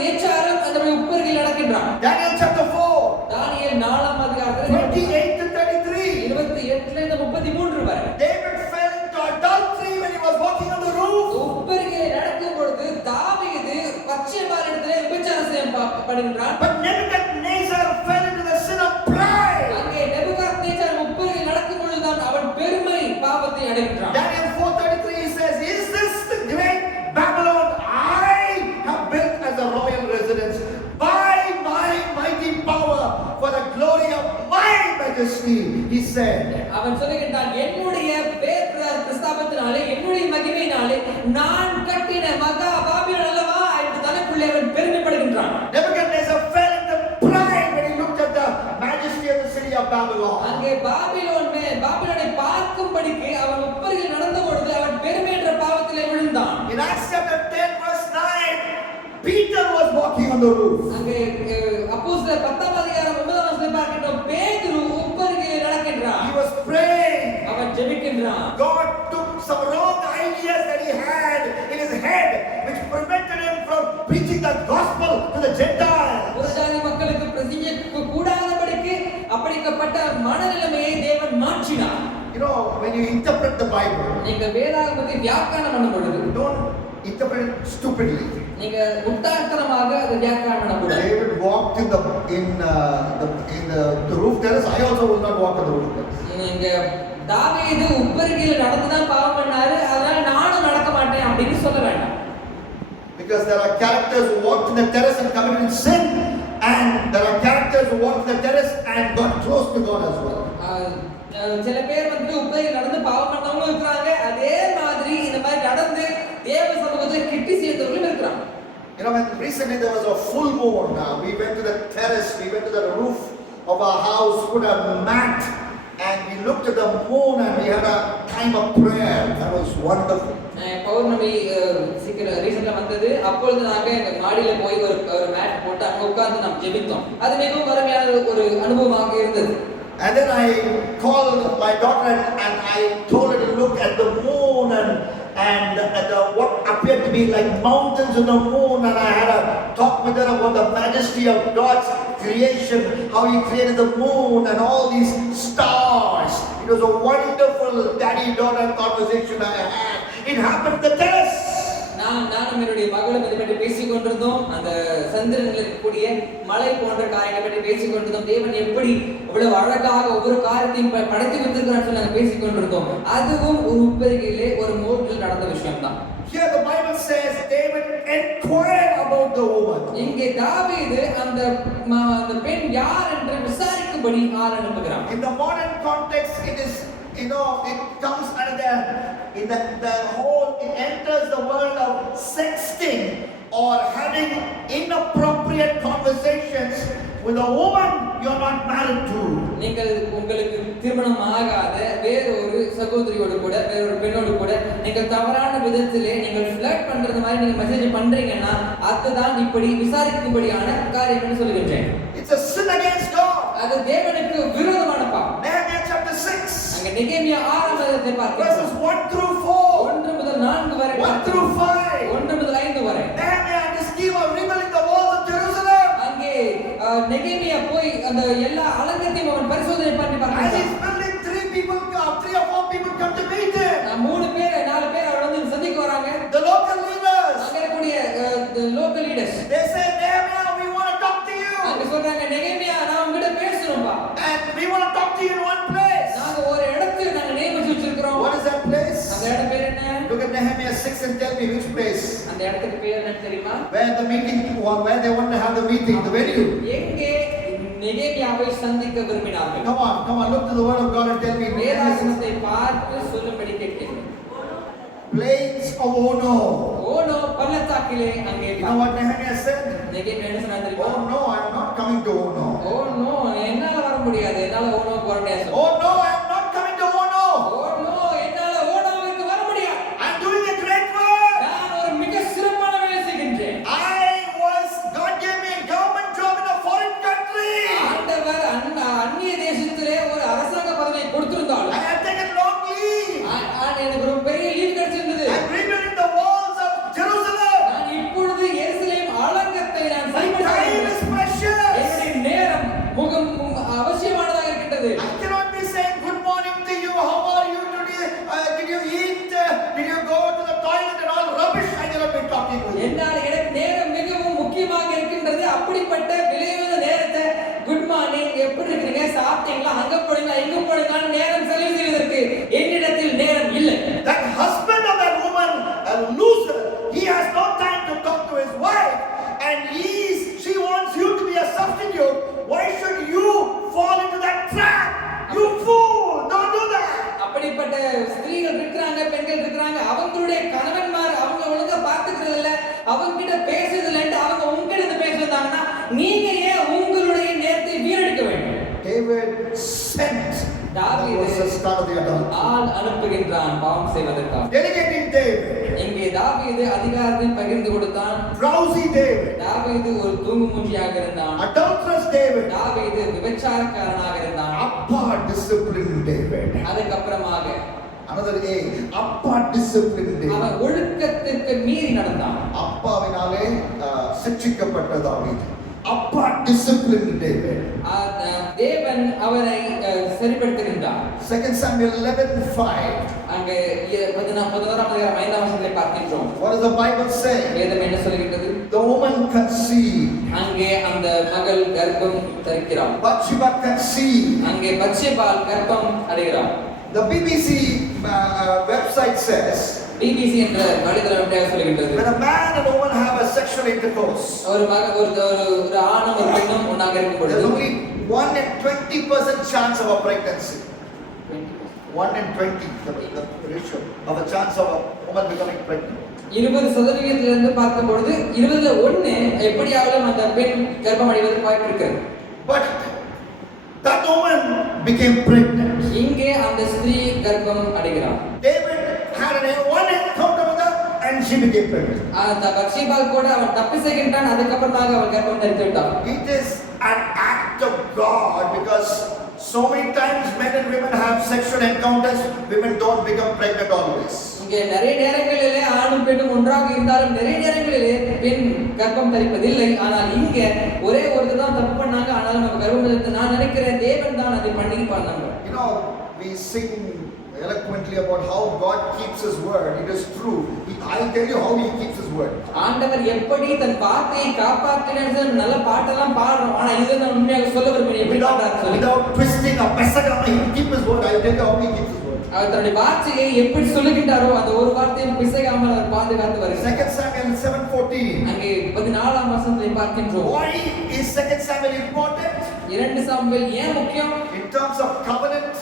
நேச்சாரம் அந்த உப்பருகையில் நடக்கின்றான். Daniel chapter 4. தானியேல் 4ஆம் அதிகாரத்தில் 28 to 33. 28 ல 33 வரை. David fell into adultery when he was walking on the roof. உப்பருகையில் நடக்கும் பொழுது தாவீது பச்சைமாரிடத்திலே விபச்சாரம் செய்யப்படுகின்றான். But Nebuchadnezzar fell into the sin of pride. அங்கே நேபுகாத்நேச்சார் உப்பருகையில் நடக்கும் பொழுதுதான் அவன் பெருமை பாவத்தை அடைகின்றான். Daniel 4:33 he says, "Is this the great Babylon I have built as a royal residence by my mighty power for the glory of my majesty?" He said. அவன் சொல்லுகின்றான், என்னுடைய பிரஸ்தாபத்தினாலே என்னுடைய மகிமையினாலே நான் கட்டின மகா பாபிலோன் அல்லவா என்று தனக்குள்ளே அவன் பெருமைப்படுகின்றான். Nebuchadnezzar fell into pride when he looked at the majesty of the city of Babylon. அங்கே பாபிலோனை பார்க்கும்படிக்கு அவன் உப்பருகையில் நடந்த பொழுது அவன் பெருமை என்ற பாவத்திலே விழுந்தான். In Acts chapter 10 verse 9, Peter was walking on the roof. அங்கே அப்போஸ்தலர் 10ஆம் அதிகாரம் 9ஆம் வசனத்தை பார்க்கின்றோம். பேதுரு உப்பருகையில் நடக்கின்றான். He was praying. அவன் ஜெபிக்கின்றான். God took some wrong ideas that he had in his head which prevented him from preaching the gospel to the Gentiles. புறஜாதி மக்களுக்கு பிரசங்கிக்க கூடாதபடிக்கு அப்படிப்பட்ட மனநிலைமையை தேவன் மாற்றினார். You know, when you interpret the Bible, நீங்க வேதாகமத்தை வியாக்கியானம் பண்ணும் பொழுது don't interpret it stupidly. நீங்க முட்டாள்தனமாக அதை வியாக்கியானம் பண்ணக்கூடாது. David walked in the roof terrace. I also will not walk on the roof terrace. நீங்க தாவீது உப்பருகையில் நடந்துதான் பாவம் பண்ணாரு, அதனால நானும் நடக்க மாட்டேன் அப்படின்னு சொல்ல வேண்டாம். Because there are characters who walked in the terrace and committed sin, and there are characters who walked in the terrace and got close to God as well. சில பேர் உப்பருகையில் நடந்து பாவம் பண்ணவங்களும் இருக்கிறாங்க, அதே மாதிரி இந்த மாதிரி நடந்து தேவ சமூகத்தில் கிட்டி சேர்ந்தவர்களும் இருக்கிறாங்க. You know, when recently there was a full moon, we went to the terrace, we went to the roof of our house, put a mat, and we looked at the moon and we had a time of prayer. That was wonderful. பௌர்ணமி சீக்கிரம் ரீசெண்டா வந்தது. அப்பொழுது நாங்க எங்க மாடியில போய் ஒரு mat போட்டு அங்க உட்கார்ந்து நாம் ஜெபித்தோம். அது மிகவும் அருமையான ஒரு அனுபவமாக இருந்தது. And then I called my daughter and I told her to look at the moon and what appeared to be like mountains in the moon, and I had a talk with her about the majesty of God's creation, how He created the moon and all these stars. It was a wonderful daddy-daughter conversation I had. It happened at the terrace. நானும் என்னுடைய மகளும் இதை பற்றி பேசிக் கொண்டிருந்தோம். அந்த சந்திரனில் இருக்கக்கூடிய மலை போன்ற காரியங்களை பற்றி பேசிக் கொண்டிருந்தோம். தேவன் எப்படி இவ்வளவு அழகாக ஒவ்வொரு காரியத்தையும் படைத்து வைத்திருக்கிறார் சொல்லி நாங்கள் பேசிக் கொண்டிருந்தோம். அதுவும் ஒரு உப்பருகையிலே ஒரு மோட்டில் நடந்த விஷயம் தான். Here the Bible says David inquired about the woman. இங்கே தாவீது அந்த பெண் யார் என்று விசாரிக்கும்படி ஆள் அனுப்புகிறான். In the modern context, it is, you know, it comes under it enters the world of sexting or having inappropriate conversations with a woman you are not married to. நீங்கள் உங்களுக்கு திருமணம் ஆகாத வேறொரு சகோதரியோடு கூட வேறொரு பெண்ணோடு கூட நீங்கள் தவறான விதத்திலே நீங்கள் ஃப்ளர்ட் பண்றது மாதிரி நீங்க மெசேஜ் பண்றீங்கன்னா அதுதான் இப்படி விசாரிக்கும்படியான காரியம்னு சொல்லுகிறேன். It's a sin against God. அது தேவனுக்கு விரோதமான பாவம். Nehemiah chapter 6. அங்க நெகேமியா 6ஆம் அதிகாரத்தை பார்க்கிறோம். Verses 1 through 4. 1 முதல் 4 வரை. 1 through 5. 1 முதல் 5 வரை. Nehemiah and his team are rebuilding the walls of Jerusalem. அங்கே நெகேமியா போய் அந்த எல்லா அலங்கத்தையும் அவன் பரிசோதனை பண்ணி பார்க்கிறான். As he's building, 3 or 4 people come to meet him. 3 பேர் 4 பேர் அவரை வந்து சந்திக்க வராங்க. The local leaders. அங்க இருக்கக்கூடிய local leaders. They say, Nehemiah, we want to talk to you. அங்க சொல்றாங்க, நெகேமியா நான் உங்கிட்ட பேசணும்பா. And we want to talk to you in one place. நாங்க ஒரு இடத்துக்கு நாங்க நியமிச்சு வச்சிருக்கோம். What is that place? அந்த இடம் பேர் என்ன? Look at Nehemiah 6 and tell me which place. அந்த இடத்துக்கு பேர் என்ன தெரியுமா? Where they want to have the meeting, the venue. எங்கே நெகேமியாவை சந்திக்க விரும்பினார்கள். Come on, look to the word of God and tell me. வேதாகமத்தை பார்த்து சொல்லும்படி கேட்கிறேன். Plains of Ono. ஓனோ பள்ளத்தாக்கிலே அங்கே. You know what Nehemiah said? நெகேமியா என்ன சொன்னார் தெரியுமா? Oh no, I am not coming to Ono. ஓனோ என்னால வர முடியாது. என்னால ஓனோக்கு வர முடியாது. Oh no, I am not coming to Ono. ஓனோ என்னால ஓனோவுக்கு வர முடியாது. I am doing a great work. talking with you. என்னால் எனக்கு நேரம் மிகவும் முக்கியமாக இருக்கின்றது. அப்படிப்பட்ட விலையுள்ள நேரத்தை குட் மார்னிங், எப்படி இருக்கீங்க, சாப்பிட்டீங்களா, அங்க போனீங்களா, இங்க போனீங்களான்னு நேரம் செலவு செய்வதற்கு என்னிடத்தில் நேரம் இல்லை. That husband of that woman, a loser, he has no time to talk to his wife, and she wants you to be a substitute. Why should you fall into that trap? You fool! Don't do that. அப்படிப்பட்ட ஸ்திரீகள் இருக்கிறாங்க, பெண்கள் இருக்கிறாங்க. அவங்களுடைய கணவன்மார் அவங்க ஒழுங்கா பார்த்துக்கிறது இல்ல, அவங்க கிட்ட பேசுறது இல்ல, அவங்க உங்ககிட்ட பேசுறாங்கன்னா நீங்க ஏன் உங்களுடைய நேரத்தை வீணடிக்க வேண்டும்? David sent. That was the start of the adultery. ஆள் அனுப்புகின்றான் பாவம் செய்வதற்காக. Delegating David. இங்கே தாவீது அதிகாரத்தை பகிர்ந்து கொடுத்தான். Drowsy David. தாவீது ஒரு தூங்கு மூஞ்சியாக இருந்தான். Adulterous David. தாவீது விபச்சாரக்காரனாக இருந்தான். Appa disciplined David. அதுக்கப்புறமாக another A, அப்பா disciplined David. அவன் ஒழுக்கத்திற்கு மீறி நடந்தான். அப்பாவினாலே சிட்சிக்கப்பட்ட தாவீது. அப்பா disciplined David. தேவன் அவனை சரிப்படுத்துகின்றார். 2 Samuel 11:5. அங்கே 16ஆம் அதிகாரம் 5ஆம் வசனத்தை பார்க்கின்றோம். What does the Bible say? வேதம் என்ன சொல்கிறது? The woman conceived. அங்கே அந்த மகள் கர்ப்பம் தரிக்கிறாள். Bathsheba conceived. அங்கே பத்சேபாள் கர்ப்பம் அடைகிறாள். The BBC website says, BBC என்ற வலைதளம் சொல்கிறது, when a man and a woman have a sexual intercourse, ஒரு ஆணும் ஒரு பெண்ணும் ஒன்றாக இருக்கும் பொழுது there's only 1 in 20% chance of a pregnancy. 1 in 20, the ratio of a chance of a woman becoming pregnant. 20% பார்க்கும் பொழுது 20ல 1 எப்படியாவது அந்த பெண் கர்ப்பம் அடைவதற்கு வாய்ப்பு இருக்கிறது. But that woman became pregnant. இங்கே அந்த ஸ்திரீ கர்ப்பம் அடைகிறாள். David had one encounter with her and she became pregnant. அந்த பத்சேபாள் கூட அவன் தப்பு செய்கின்றான், அதுக்கப்புறமாக அவன் கர்ப்பம் தரித்து விட்டான். It is an act of God, because so many times men and women have sexual encounters, women don't become pregnant always. இங்கே நிறைய நேரங்களிலே ஆணும் பெண்ணும் ஒன்றாக இருந்தாலும் நிறைய நேரங்களிலே பெண் கர்ப்பம் தரிப்பதில்லை. ஆனால் இங்க ஒரே ஒருத்தர் தான் தப்பு பண்ணாங்க, ஆனால் நம்ம கர்ப்பம் தரித்து நான் நினைக்கிறேன் தேவன் தான் அதை பண்ணிருப்பாங்க. You know, we sing eloquently about how God keeps his word. It is true. I'll tell you how he keeps his word. ஆண்டவர் எப்படி தன் வார்த்தையை காப்பாற்றினார். நல்ல பாட்டெல்லாம் பாடுறோம், ஆனா இதை நான் உண்மையாக சொல்ல விரும்புகிறேன். Without twisting or messing up, he keeps his word. I'll tell you how he keeps his word. அவர் தன்னுடைய வார்த்தையை எப்படி சொல்லுகின்றாரோ அந்த ஒரு வார்த்தையை பிசையாமல் அவர் பாதுகாத்து வருகிறார். 2 Samuel 7:14. அங்கே 14ஆம் வசனத்தை பார்க்கின்றோம். Why is 2 Samuel important? 2 Samuel ஏன் முக்கியம்? In terms of covenant,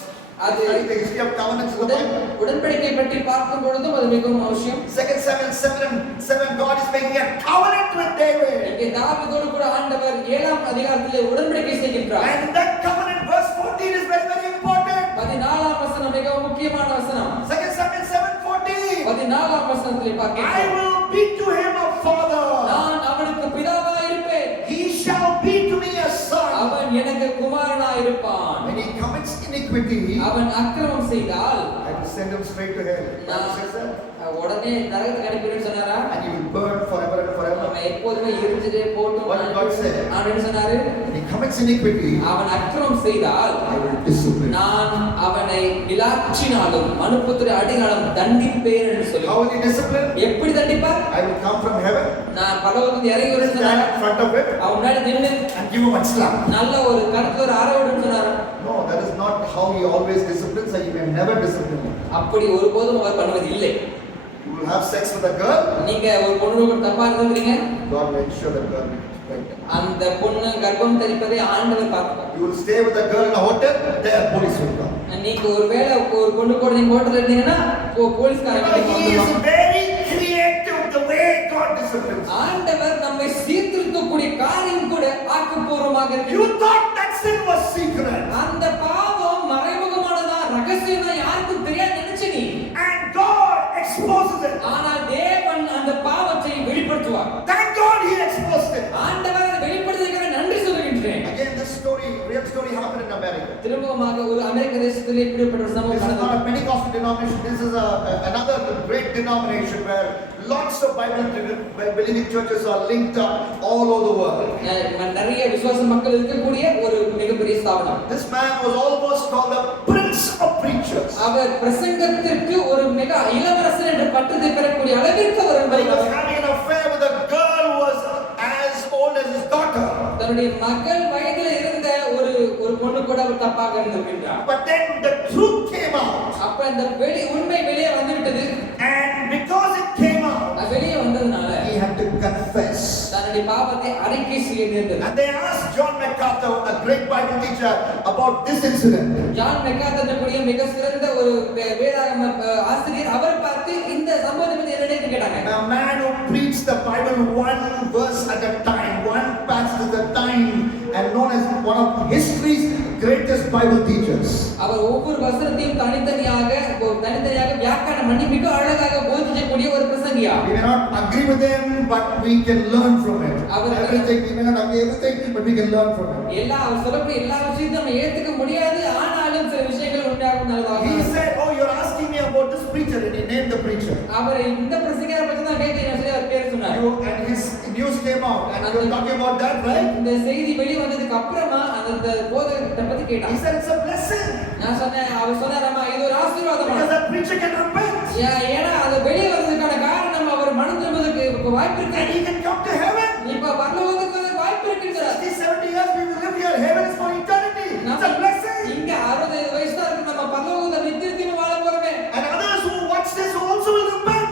அது the history of covenants in the Bible. உடன்படிக்கை பற்றி பார்க்கும் பொழுதும் அது மிகவும் அவசியம். 2 Samuel 7:7, God is making a covenant with David. இங்கே தாவீதோடு கூட ஆண்டவர் 7ஆம் அதிகாரத்திலே உடன்படிக்கை செய்கின்றார். And that covenant, verse 14, is very, very important. 14ஆம் வசனம் மிகவும் முக்கியமான வசனம். 2 Samuel 7:14. 14ஆம் வசனத்திலே I பார்க்கிறோம். will be to him a father. நான் அவனுக்கு பிதாவாய் இருப்பேன். He shall be to me a son. அவன் எனக்கு குமாரனாய் இருப்பான். When he commits iniquity, அவன் அக்கிரமம் செய்தால் I will send him straight to hell. Bible says that. உடனே நரகத்துக்கு அனுப்பிடுன்னு சொன்னாரா? And he will burn forever and forever. அவன் எப்போதுமே எரிஞ்சிட்டே போட்டும். What did God say? அவன் என்ன சொன்னாரு? When he commits iniquity, அவன் அக்கிரமம் செய்தால் I will discipline. நான் அவனை விலாச்சினாலும் மனுபுத்திர அடினாலும் தண்டிப்பேன் என்று சொல்லி. How will he discipline? எப்படி தண்டிப்பார்? I will come from heaven, நான் பரலோகத்தில் இறங்கி வருவேன் stand சொன்னாரா? in front of him, அவன் முன்னாடி நின்று and give him a slap. நல்ல ஒரு கருத்து ஒரு அரவணைன்னு சொன்னாரா? No, that is not how he always disciplines, and he may never discipline him. அப்படி ஒருபோதும் அவர் பண்ணுவது இல்லை. You will have sex with a girl, நீங்க ஒரு பொண்ணு தப்பா இருந்தீங்க, God will ensure that girl becomes pregnant. அந்த பொண்ணு கர்ப்பம் தரிப்பதை ஆண்டவர் பார்ப்பார். You will stay with a girl in a hotel, there police will come. நீங்க ஒருவேளை ஒரு பொண்ணு கூட நீங்க ஹோட்டல்ல இருந்தீங்கன்னா போலீஸ்காரங்க He is very creative the way God disciplines. ஆண்டவர் நம்மை சீர்திருத்தக்கூடிய காரியம் கூட ஆக்கப்பூர்வமாக இருக்கு. You thought that sin was secret, அந்த பாவம் மறைமுகமானதா ரகசியமா யாருக்கும் தெரியாது நினைச்சு நீ, and God exposes it. ஆனால் தேவன் அந்த பாவத்தை வெளிப்படுத்துவார். Thank God he exposed it. ஆண்டவர் அதை வெளிப்படுத்துவதற்காக நன்றி சொல்லுகின்றேன். Again, this story, real story happened in America. திரும்பமாக ஒரு அமெரிக்க தேசத்திலே இப்படிப்பட்ட ஒரு This சம்பவம் is not நடந்தது. a Pentecostal denomination. This is another great denomination where lots of Bible believing churches are linked up all over the world. நிறைய விசுவாச மக்கள் இருக்கக்கூடிய ஒரு மிகப்பெரிய ஸ்தாபனம். This man was almost called the prince of preachers. அவர் பிரசங்கத்திற்கு ஒரு மிக இளவரசர் என்ற பட்டத்தை பெறக்கூடிய அளவிற்கு அவர் He was having an affair தன்னுடைய மகள் வயதில இருந்த ஒரு ஒரு பொண்ணு கூட அவர் தப்பாக இருந்திருக்கின்றார். But then the truth came out. அப்ப அந்த உண்மை வெளியே வந்து விட்டது. And because it came out, வெளியே வந்ததனால he had to confess. தன்னுடைய பாவத்தை அறிக்கை செய்ய நேர்ந்தது. And they asked John MacArthur, a great Bible teacher, about this incident. John McArthur கூடிய மிக சிறந்த ஒரு வேதாகம ஆசிரியர் அவர் பார்த்து இந்த சம்பவத்தை பத்தி என்ன கேட்டாங்க. A man who preached the Bible one verse at a time, one passage at a time, and known as one of history's greatest Bible teachers. அவர் ஒவ்வொரு வசனத்தையும் தனித்தனியாக வியாக்கியானம் பண்ணி மிக அழகாக போதிக்கக்கூடிய ஒரு பிரசங்கியா. We may not agree with him, but we can learn from it. Everything, we may not agree everything, but we can learn from it. அவர் சொல்லக்கூடிய எல்லா விஷயத்தையும் நம்ம ஏத்துக்க முடியாது, ஆனாலும் சில விஷயங்கள் உண்டாகும் நல்லதாக. He said, "Oh, you're asking me about this preacher," and he named the preacher. அவர் இந்த பிரசங்கியாரை பத்தி தான் கேட்கிறேன் சொல்லி அவர் பேர் சொன்னார். And his news came out, and you're talking about that, right? இந்த செய்தி வெளிய வந்ததுக்கு அப்புறமா அந்த போதகத்தை பத்தி கேட்டார். He said it's a blessing. நான் சொன்னேன், அவர் சொன்னாரமா இது ஒரு ஆசீர்வாதம். Because that preacher can repent. ஏன்னா அது வெளிய வந்ததுக்கான காரணம் அவர் மனம் திரும்புவதற்கு வாய்ப்பு இருக்கு. And he can come to heaven. இப்ப பரலோகத்துக்கு வாய்ப்பு இருக்குங்கிறார். 60-70 years we will live here. Heaven is for eternity. It's a blessing. இங்க 65 வயசு தான் இருக்கு, நம்ம பரலோகத்துல நித்தியத்தின் வாழ போறோமே. And others who watch this also will repent.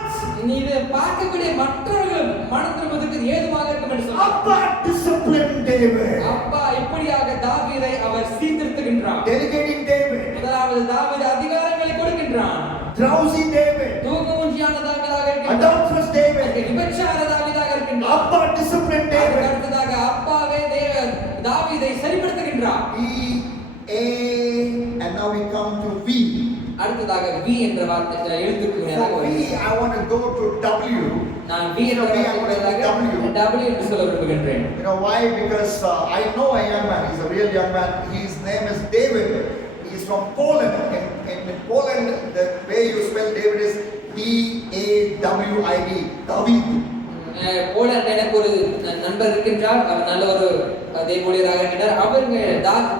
நீ இதை பார்க்கக்கூடிய மற்றவர்களும் மனம் திரும்புவதற்கு ஏதுவாக இருக்கும் என்று சொன்னார். Abba disciplined David. அப்பா இப்படியாக தாவீதை அவர் சீர்திருத்துகின்றார். Delegating David. முதலாவது தாவீது அதிகாரங்களை கொடுக்கின்றான். Drowsy David. தூக்கமுஞ்சியான தாவீதாக இருக்கின்றார். Adulterous David. விபச்சார தாவீதாக இருக்கின்றார். Abba disciplined David. அடுத்ததாக அப்பாவே தாவீதை சரிப்படுத்துகின்றார். E A, and now we come to V. அடுத்ததாக V என்ற வார்த்தை எழுத்துக்கு நேராக For V, I want to go to W. நான் V என்ற வார்த்தைக்கு W என்று சொல்ல விரும்புகின்றேன். You know why? Because I know a young man. He's a real young man. His name is David. He's from Poland. In Poland, the way you spell David is D-A-W-I-D. David. Poland எனக்கு ஒரு நண்பர் இருக்கின்றார். அவர் நல்ல ஒரு தேவூழியராக இருக்கின்றார். அவங்க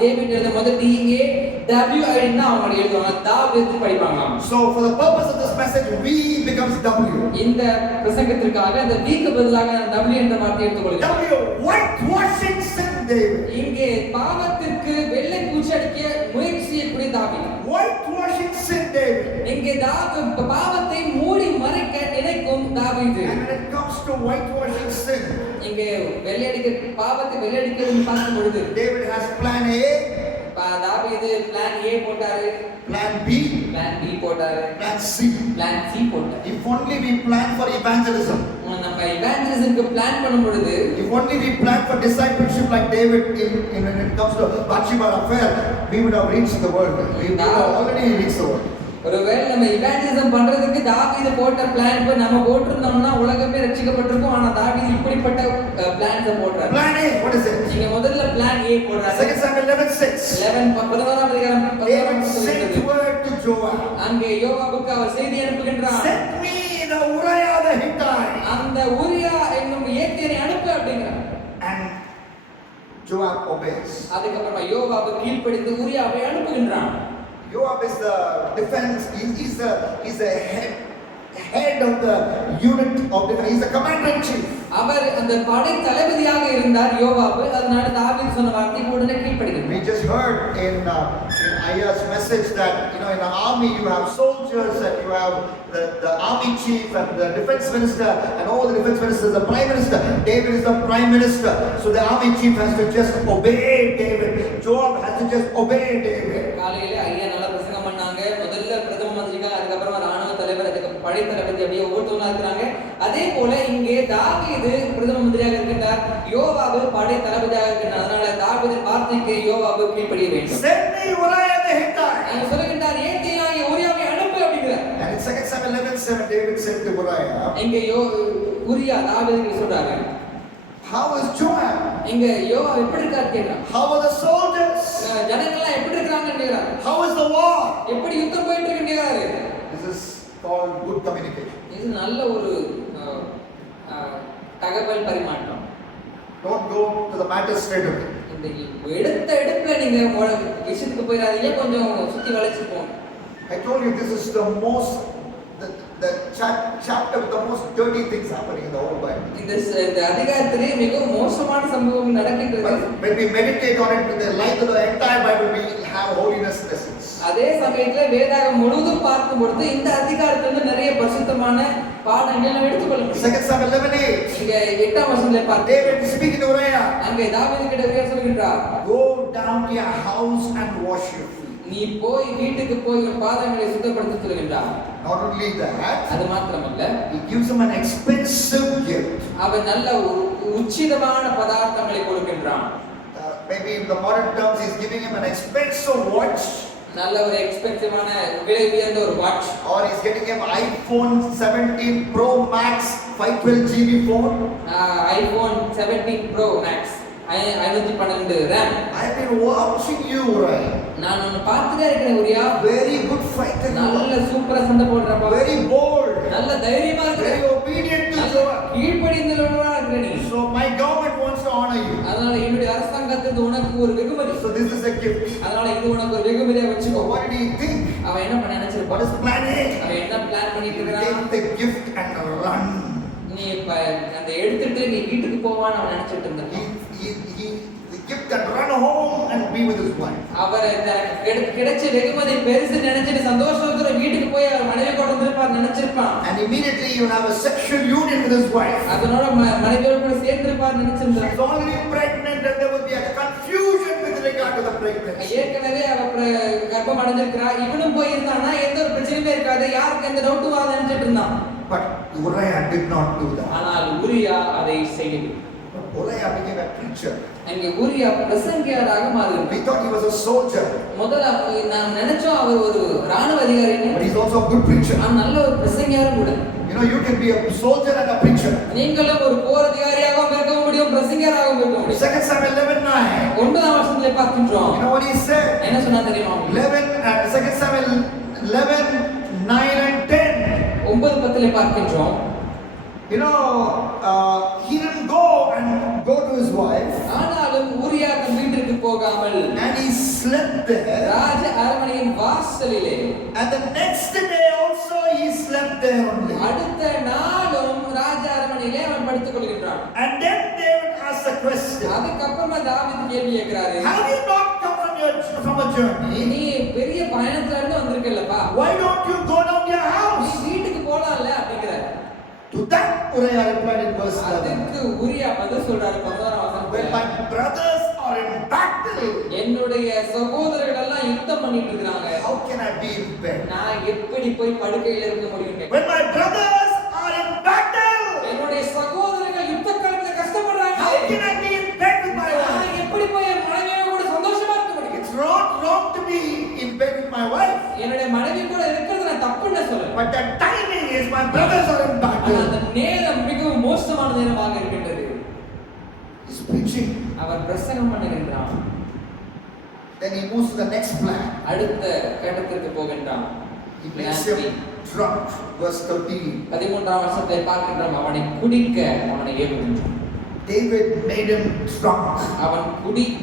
David எழுதும் போது D-A-W-I ன்னா அவங்க எழுதுவாங்க, தாவீது படிப்பாங்க. So for the purpose of this message, V becomes W. இந்த பிரசங்கத்திற்காக அந்த V க்கு பதிலாக நான் W என்ற வார்த்தையை எடுத்துக்கொள்கிறேன். W, whitewashing sin, David. இங்கே பாவத்திற்கு வெள்ளை பூச்சு அடிக்க முயற்சி செய்யக்கூடிய தாவீது. Whitewashing sin, David. இங்கே பாவத்தை மூடி மறைக்க நினைக்கும் தாவீது. And when it comes to whitewashing sin, இங்கே பாவத்தை வெள்ளையடிக்கிறது பார்க்கும் பொழுது David has plan A, தாவீது பிளான் A போட்டாரு, plan B, பிளான் B போட்டாரு, plan C. பிளான் C போட்டாரு. If only we plan for evangelism, நம்ம இவாஞ்சலிசம்க்கு பிளான் பண்ணும் பொழுது, if only we plan for discipleship like David in when it comes to Bathsheba affair, we would have reached the world. We would have already reached the world. ஒருவேளை நம்ம evangelism பண்றதுக்கு தாவீது போட்ட plan நம்ம போட்டிருந்தோம்னா உலகமே ரட்சிக்கப்பட்டிருக்கும். ஆனா தாவீது இப்படிப்பட்ட பிளான்ஸை போடுறாரு. Plan A, what is it? நீங்க முதல்ல பிளான் A போடுறாரு. 2 Samuel 11:6. 11 அதிகாரம் David sent word to Joab. அங்கே யோவாபுக்கு அவர் செய்தி அனுப்புகின்றார். Send me the Uriah the Hittite. அந்த உரியா என்னும் ஏத்தியனை அனுப்பு அப்படிங்கிறார். And Joab obeys. அதுக்கப்புறமா யோவாபு கீழ்ப்படிந்து உரியாவை அனுப்புகின்றான். Joab is the defense. He's the head of the unit of defense. He's the commander in chief. அவர் அந்த படை தளபதியாக இருந்தார் யோவாபு. அதனால தாவீது சொன்ன வார்த்தைக்கு உடனே கீழ்ப்படிந்தார். We just heard in Aya's message that in an army you have soldiers and you have the army chief and the defense minister and all the defense ministers, the prime minister. David is the prime minister, so the army chief has to just obey David. Joab has to just obey David. காலையில ஐயா நல்ல பிரசங்கம் பண்ணாங்க. முதல்ல பிரதம மந்திரிங்க, அதுக்கப்புறமா ராணுவ தலைவர், அதுக்கு படை தளபதி அப்படியே ஒவ்வொருத்தவங்களா இருக்கிறாங்க. அதே போல இங்கே தாவீது பிரதம மந்திரியாக இருக்கின்றார், யோவாபு படை தளபதியாக இருக்கின்றார். அதனால தாவீது வார்த்தைக்கு யோவாபு கீழ்ப்படிய வேண்டும். Send me Uriah the Hittite. நான் சொல்லுகின்றார், ஏத்தியனாகிய உரியாவை அனுப்பு அப்படிங்கிறார். And in 2 Samuel 11:7, David said to Uriah, இங்க உரியா தாவீதுக்கு சொல்றாரு, how is Joab? இங்க யோவாப் எப்படி இருக்காரு கேக்குறார். How are the soldiers? ஜனங்கள் எல்லாம் எப்படி இருக்காங்கன்னு கேக்குறார். How is the war? எப்படி யுத்தம் போயிட்டு இருக்குன்னு கேக்குறாரு. This is called good communication. இது நல்ல ஒரு தகவல் பரிமாற்றம். Don't go to the matter straight away. இந்த எடுப்புல நீங்க விஷயத்துக்கு போயிடாதீங்க, கொஞ்சம் சுத்தி வளைச்சு போங்க. I told you this is the chapter with the most dirty things happening in the whole Bible. இந்த அதிகாரத்திலே மிகவும் மோசமான சம்பவம் நடக்கின்றது. But when we meditate on it with the light of the entire Bible, we have holiness lessons. அதே சமயத்துல வேதாகம் முழுவதும் பார்க்கும் பொழுது இந்த அதிகாரத்துல நிறைய பரிசுத்தமான பாடங்களை நாம் எடுத்துக்கொள்ளலாம். 2 Samuel 11:8. இங்க 8ஆம் வசனத்தை பார்த்து David speaking to Uriah. அங்கே தாவீது கிட்ட உரியா சொல்கிறார், Go down to your house and wash your feet. நீ போய் வீட்டுக்கு போய் உன் பாதங்களை சுத்தப்படுத்த சொல்கிறார். Not only that, அது மாத்திரமல்ல, he gives him an expensive gift. அவன் நல்ல உச்சிதமான பதார்த்தங்களை கொடுக்கின்றான். Maybe in the modern terms, he's giving him an expensive watch. நல்ல ஒரு எக்ஸ்பென்சிவான விலை உயர்ந்த ஒரு watch, Or he's getting him iPhone 17 Pro Max 512 GB phone. iPhone 17 Pro Max 512 RAM. I have been watching you, Uriah. நான் உன்னை பார்த்துட்டே இருக்கிறேன் உரியா. Very good fighter. நல்ல சூப்பரா சண்டை போடுறப்பா. Very bold. நல்ல தைரியமா இருக்கிற. Very obedient to Joab. கீழ்ப்படிந்தவனா இருக்கிற நீ. So my government wants to honor you. அதனால என்னுடைய அரசாங்கத்துக்கு உனக்கு ஒரு வெகுமதி. So this is a gift. அதனால இது உனக்கு ஒரு வெகுமதியா So வெச்சுக்கோ. what did he think? அவன் என்ன பண்ண What நினைச்சிருப்பான்? is planning? அவன் என்ன பிளான் பண்ணிட்டு இருக்கான்? Take the gift and run. நீ இப்ப அந்த எடுத்துட்டு நீ வீட்டுக்கு போவான்னு அவன் நினைச்சிட்டு இருந்தான். The gift and run home and be with his wife. அவர் தனக்கு கிடைச்ச வெகுமதி பெருசு நினைச்சிட்டு சந்தோஷத்தோட வீட்டுக்கு போய் அவர் மனைவி கூட இருந்திருப்பார் நினைச்சிருப்பான். And immediately you have a sexual union with his wife. அதனோட மனைவியோட கூட சேர்ந்திருப்பார் நினைச்சிருந்தார். She's already pregnant and there will be a confusion with regard to the pregnancy. ஏற்கனவே அவ கர்ப்பம் அடைஞ்சிருக்கிறா. இவனும் போய் இருந்தானா எந்த ஒரு பிரச்சனையுமே இருக்காது. யாருக்கு எந்த டவுட்டும் வராது நினைச்சிட்டு இருந்தான். But Uriah did not do that. ஆனால் உரியா அதை செய்யவில்லை. Uriah became a preacher. அங்கே உரியா பிரசங்கியாராக மாறினார். We thought he was a soldier. முதல்ல நாம் நினைச்சோம் அவர் ஒரு ராணுவ அதிகாரி. But he's also a good preacher. அவன் நல்ல ஒரு பிரசங்கியாரும் கூட. You know, you can be a soldier and a preacher. நீங்களும் ஒரு போர் அதிகாரியாகவும் இருக்க முடியும், பிரசங்கியாராகவும் இருக்க முடியும். 2 Samuel 11:9. 9ஆம் வசனத்திலே பார்க்கின்றோம். You know what he said? என்ன சொன்னா தெரியுமா? 2 Samuel 11:9 and 10. 9:10 பார்க்கின்றோம். You know, he didn't go to his wife. ஆனாலும் ஊரியா தன் வீட்டிற்கு போகாமல் And he slept there. ராஜ அரண்மனையின் வாசலிலே. And the next day also he slept there only. அடுத்த நாளும் ராஜ அரண்மனையிலே அவன் படுத்துக் கொள்கின்றான். And then David asked a question. அதுக்கப்புறமா தாவீது கேள்வி கேட்கிறாரு. Have you not come from a journey? நீ பெரிய பயணத்துல இருந்து வந்திருக்கல்லப்பா. Why don't you go down to your நீ house? வீட்டுக்கு போலாம்ல அப்படிங்கறாரு. To that Uriah replied in verse 11. அதுக்கு ஊரியா பதில் சொல்றாரு 11ஆம் வசனத்துல. When my brothers are in battle, என்னுடைய சகோதரர்கள் எல்லாம் யுத்தம் பண்ணிட்டு இருக்காங்க. how can I be in bed? நான் எப்படி போய் படுக்கையில இருக்க முடியும்? When my brothers are in battle, என்னுடைய சகோதரர்கள் யுத்த காலத்துல கஷ்டப்படுறாங்க. how can I be in bed with my wife? நான் எப்படி போய் என் மனைவியோட கூட சந்தோஷமா இருக்க முடியும்? It's not wrong to be in bed with my wife. என்னுடைய மனைவி கூட இருக்கிறது நான் தப்புன்னு சொல்றேன். But the timing is my brothers are in ஆனா battle. அந்த நேரம் மிகவும் மோசமான நேரமாக இருக்கின்றது. He's preaching. அவர் பிரசங்கம் பண்ணுகின்றான். Then he moves to the next plan. அடுத்த கட்டத்திற்கு போகின்றான். He makes him drunk. Verse 13. 13ஆம் வசனத்தை பார்க்கின்றோம். அவனை குடிக்க அவனை ஏவுகின்றான். David made him drunk. அவன்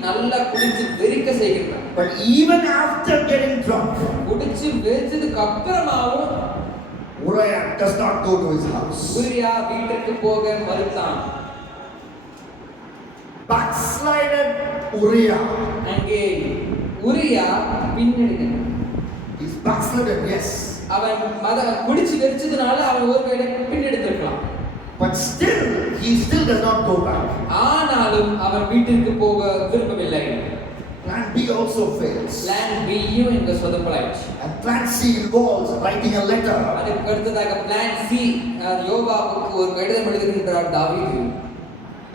நல்லா குடிச்சு வெறிக்க செய்கின்றான். But even after getting drunk, குடிச்சு வெறிச்சதுக்கு அப்புறமாவும் Uriah does not go to his house. ஊரியா வீட்டுக்கு போக மறுத்தான். Backslided Uriah. அங்கே ஊரியா பின்னடிக்கிறான். He's backslidden, yes. அவன் குடிச்சு வெறிச்சதுனால அவன் ஒரு வேளை பின்னெடுத்திருக்கலாம். But still, he still does not go back. ஆனாலும் அவன் வீட்டிற்கு போக விரும்பவில்லை. Plan B also fails. Plan B யும் இங்க சொதப்பலாயிடுச்சு. And Plan C involves writing a letter. அதுக்கு அடுத்ததாக Plan C யோவாவுக்கு ஒரு கடிதம் எழுதுகின்றார் தாவீது.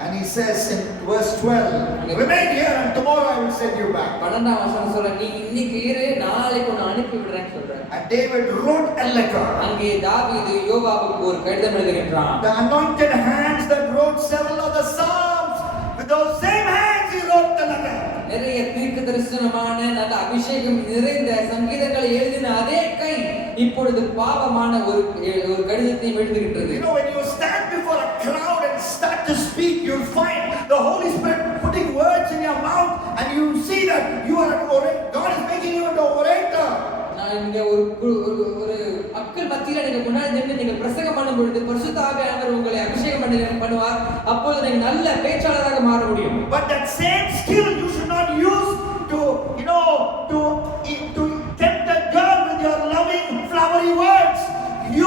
And he says in verse 12, remain here and tomorrow I will send you back. 12ஆம் வசனம் சொல்ற, நீ இன்னைக்கு இரு, நாளைக்கு உன்னை அனுப்பி விடுறேன்னு சொல்றார். And David wrote a letter. அங்கே தாவீது யோவாவுக்கு ஒரு கடிதம் எழுதுகின்றான். The anointed hands that wrote several other psalms, with those same hands he wrote the letter. நிறைய தீர்க்க தரிசனமான நல்ல அபிஷேகம் நிறைந்த சங்கீதங்களை எழுதின அதே கை இப்பொழுது பாவமான ஒரு கடிதத்தை எழுதுகின்றது. You know, when you stand before a crowd and start to speak, you'll find the Holy Spirit putting words in your mouth, and you see that you are an orator. God is making you an orator. நான் இங்க ஒரு மக்கள் மக்கள் மத்தியில நீங்க முன்னாடி நின்று நீங்க பிரசங்கம் பண்ணும் பொழுது பரிசுத்த ஆவியானவர் உங்களை அபிஷேகம் பண்ணுவார். அப்பொழுது நீங்க நல்ல பேச்சாளராக மாற முடியும். But that same skill you should not use to, to tempt a girl with your loving, flowery words.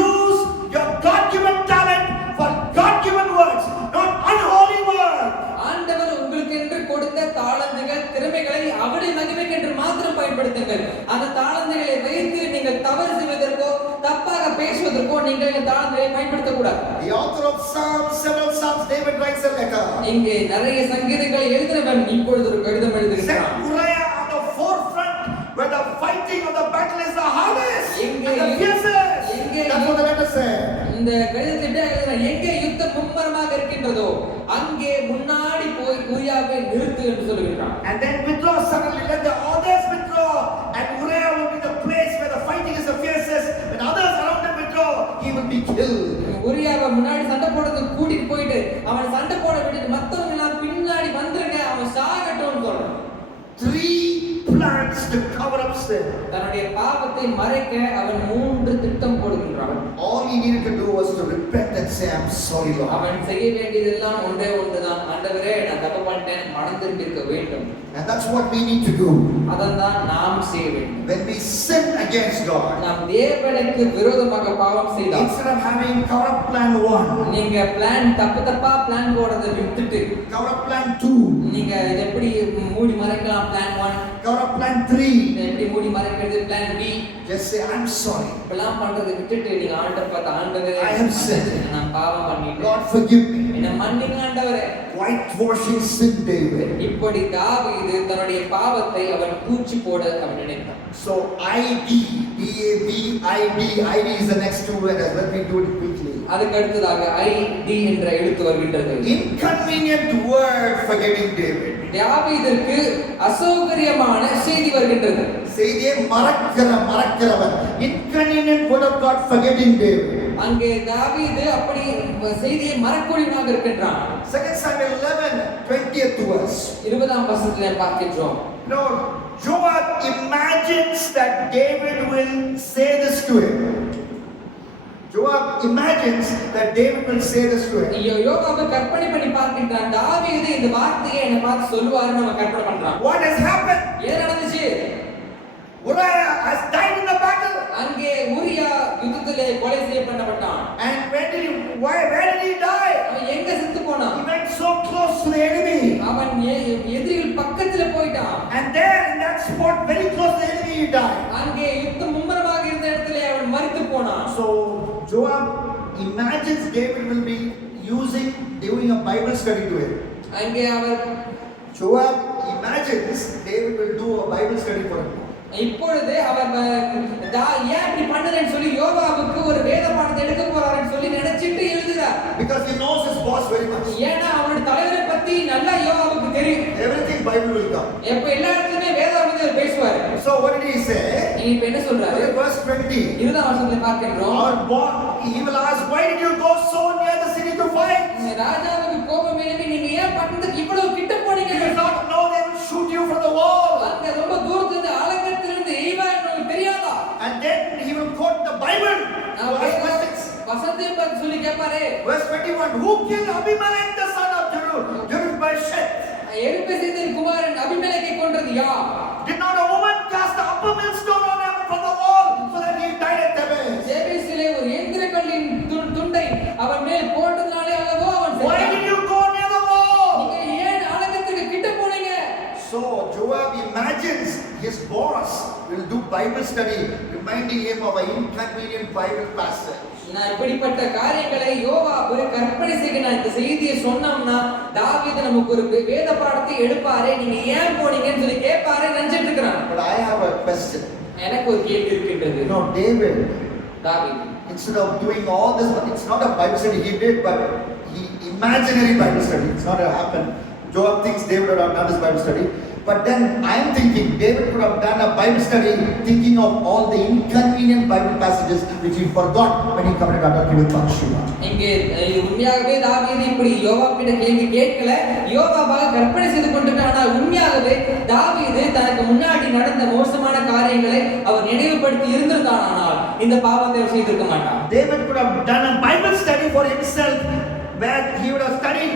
Use your God-given talent for God-given words, not unholy words. ஆண்டவர் உங்களுக்கு என்று கொடுத்த தாளந்துகள், திறமைகளை அவருடைய மகிமைக்கு என்று மாத்திரம் பயன்படுத்துங்கள். அந்த தாளந்துகளை வைத்து நீங்கள் தவறு செய்வதற்கோ தப்பாக பேசுவதற்கோ நீங்கள் இந்த தாளந்துகளை பயன்படுத்தக்கூடாது. The author of Psalms, several Psalms, David writes a letter. இங்கே நிறைய சங்கீதங்களை எழுதினவன் இப்பொழுது ஒரு கடிதம் எழுதுகிறான். Uriah on the forefront where the fighting of the battle is the hardest and எங்கே the fiercest. That's what the letter said. இந்த கடிதத்தில் எழுதுகிறான், எங்கே யுத்தம் மும்முரமாக இருக்கின்றதோ அங்கே முன்னாடி போய் உரியாவை நிறுத்து என்று சொல்கிறான். And then withdraw suddenly, let the others withdraw, and Uriah will be the place where the fighting is the fiercest. When others around him withdraw, he will be killed. உரியாவை முன்னாடி சண்டை போடுறதுக்கு கூட்டிட்டு போயிட்டு அவன் சண்டை போட விட்டுட்டு மத்தவங்க எல்லாம் பின்னாடி வந்துருங்க, அவன் சாகட்டும்னு சொல்றான். 3 plans to cover up sin. தன்னுடைய பாவத்தை மறைக்க அவன் 3 திட்டம் போடுகின்றான். All he needed to do was to repent and say, I'm sorry, Lord. அவன் செய்ய வேண்டியதெல்லாம் ஒன்றே ஒன்றுதான், ஆண்டவரே நான் தப்பு பண்ணிட்டேன், மனம் திரும்பியிருக்க வேண்டும். And that's what we need to do. அதான் நாம் செய்ய வேண்டும். When we sin against God, நாம் தேவனுக்கு விரோதமாக பாவம் செய்தால், instead of having cover up plan 1, நீங்க பிளான் தப்பா பிளான் போடுறதை விட்டுட்டு cover up plan 2, நீங்க இதை எப்படி மூடி மறைக்கலாம் பிளான் 1, cover up plan 3, இதை எப்படி மூடி மறைக்கிறது plan B, just say, I'm sorry. இப்பெல்லாம் பண்றதை விட்டுட்டு நீங்க ஆண்டவர் பார்த்து, ஆண்டவரே I have sinned. நான் பாவம் பண்ணிட்டேன், Lord, forgive me. என்ன மன்னிங்க ஆண்டவரே. Whitewashing sin, David. இப்படி தாவீது தன்னுடைய பாவத்தை அவன் பூச்சி போட அவன் நினைத்தான். So ID, D-A-V-I-D is the next 2 letters. Let me do it quickly. அதுக்கு அடுத்ததாக ID என்ற எழுத்து வருகின்றது. Inconvenient word for getting David. தாவீதுக்கு அசௌகரியமான செய்தி வருகின்றது. செய்தியை மறக்கிறவன். Inconvenient word of God for getting David. அங்கே தாவீது அப்படி செய்தியை மறக்கூடியவனாக இருக்கின்றான். 2 Samuel 11:20th verse. 20ஆம் வசனத்திலே பார்க்கின்றோம். No, Joab imagines that David will say this to him. Joab imagines that David will say this to him. யோவாபு கற்பனை பண்ணி பார்க்கின்றான், தாவீது இந்த வார்த்தையை என்ன பார்த்து சொல்லுவாருன்னு அவன் கற்பனை பண்றான். What has happened? என்ன நடந்துச்சு? Uriah has died in the battle. அங்கே உரியா யுத்தத்திலே கொலை செய்யப்பட்டான். And where did he die? அவன் எங்க செத்து போனான்? He went so close to the enemy. அவன் எதிரிகள் பக்கத்துல போயிட்டான். And there in that spot, very close to the enemy, he died. அங்கே யுத்தம் மும்முரமாக இருந்த இடத்திலே அவன் மரித்து போனான். So Joab imagines David will be doing a Bible study to him. அங்கே அவர் Joab imagines David will do a Bible study for him. இப்பொழுது அவர் ஏன் இப்படி பண்ணலன்னு சொல்லி யோவாபுக்கு ஒரு வேத பாடத்தை எடுக்க போறாருன்னு சொல்லி நினைச்சிட்டு எழுதுறார். Because he knows his boss very much. ஏன்னா அவருடைய தலைவரை பத்தி நல்லா யோவாபுக்கு தெரியும். Everything Bible will come. எப்ப எல்லா இடத்துலயுமே வேதாகமத்தை பேசுவார். So what did he say? இப்ப என்ன சொல்றாரு? Verse 20. 20ஆம் வசனத்துல பார்க்கிறோம். He will ask, why did you go so near the city to fight? ராஜாவுக்கு கோபம் எழும்பி நீங்க ஏன் பட்டணத்துக்கு இவ்வளவு கிட்ட போனீங்க? You did not know they will shoot you from the wall. அங்க ரொம்ப தூரத்துல இருந்து ஆலங்கத்திலிருந்து எய்வான்னு உங்களுக்கு தெரியாதா? And then he will quote the Bible. வசனத்தை பார்த்து சொல்லி கேட்பாரே. Verse 21. Who killed Abimelech the son of Jerubbaal? எருபெசேதின் குமாரன் அபிமெலேக்கை கொன்றது யார்? Did not a woman cast the upper millstone on him from the wall so that he died at Thebes? தேபேசிலே ஒரு எந்திரக்கல்லின் துண்டை அவன் மேல் போட்டதனாலே அல்லவோ அவன் செத்தான். Why did you go near the wall? நீங்க ஏன் ஆலங்கத்துக்கு கிட்ட போனீங்க? So Joab imagines his boss will do Bible study, reminding him of an inconvenient Bible passage. நான் இப்படிப்பட்ட காரியங்களை யோவாபு கற்பனை செய்கிறான். இந்த செய்தியை சொன்னோம்னா தாவீது நமக்கு ஒரு வேத பாடத்தை எடுப்பாரே, நீங்க ஏன் போனீங்கன்னு சொல்லி கேட்பாரே நினைச்சிட்டு இருக்கிறான். But I have a question. எனக்கு ஒரு கேள்வி இருக்கின்றது. No, David, தாவீது instead of doing all this, it's not a Bible study he did, but he imaginary Bible study. It's not happened. Joab thinks David would have done this Bible study. But then I am thinking David could have done a Bible study thinking of all the inconvenient Bible passages which he forgot when he committed adultery with Bathsheba. இங்கே உண்மையாகவே தாவீது இப்படி யோவாபிட்ட கேள்வி கேட்கல, யோவாபாக கற்பனை செய்து கொண்டிருக்கான். ஆனால் உண்மையாகவே தாவீது தனக்கு முன்னாடி நடந்த மோசமான காரியங்களை அவர் நினைவுபடுத்தி இருந்திருந்தான். ஆனால் இந்த பாவத்தை அவர் செய்திருக்க மாட்டான். David could have done a Bible study for himself where he would have studied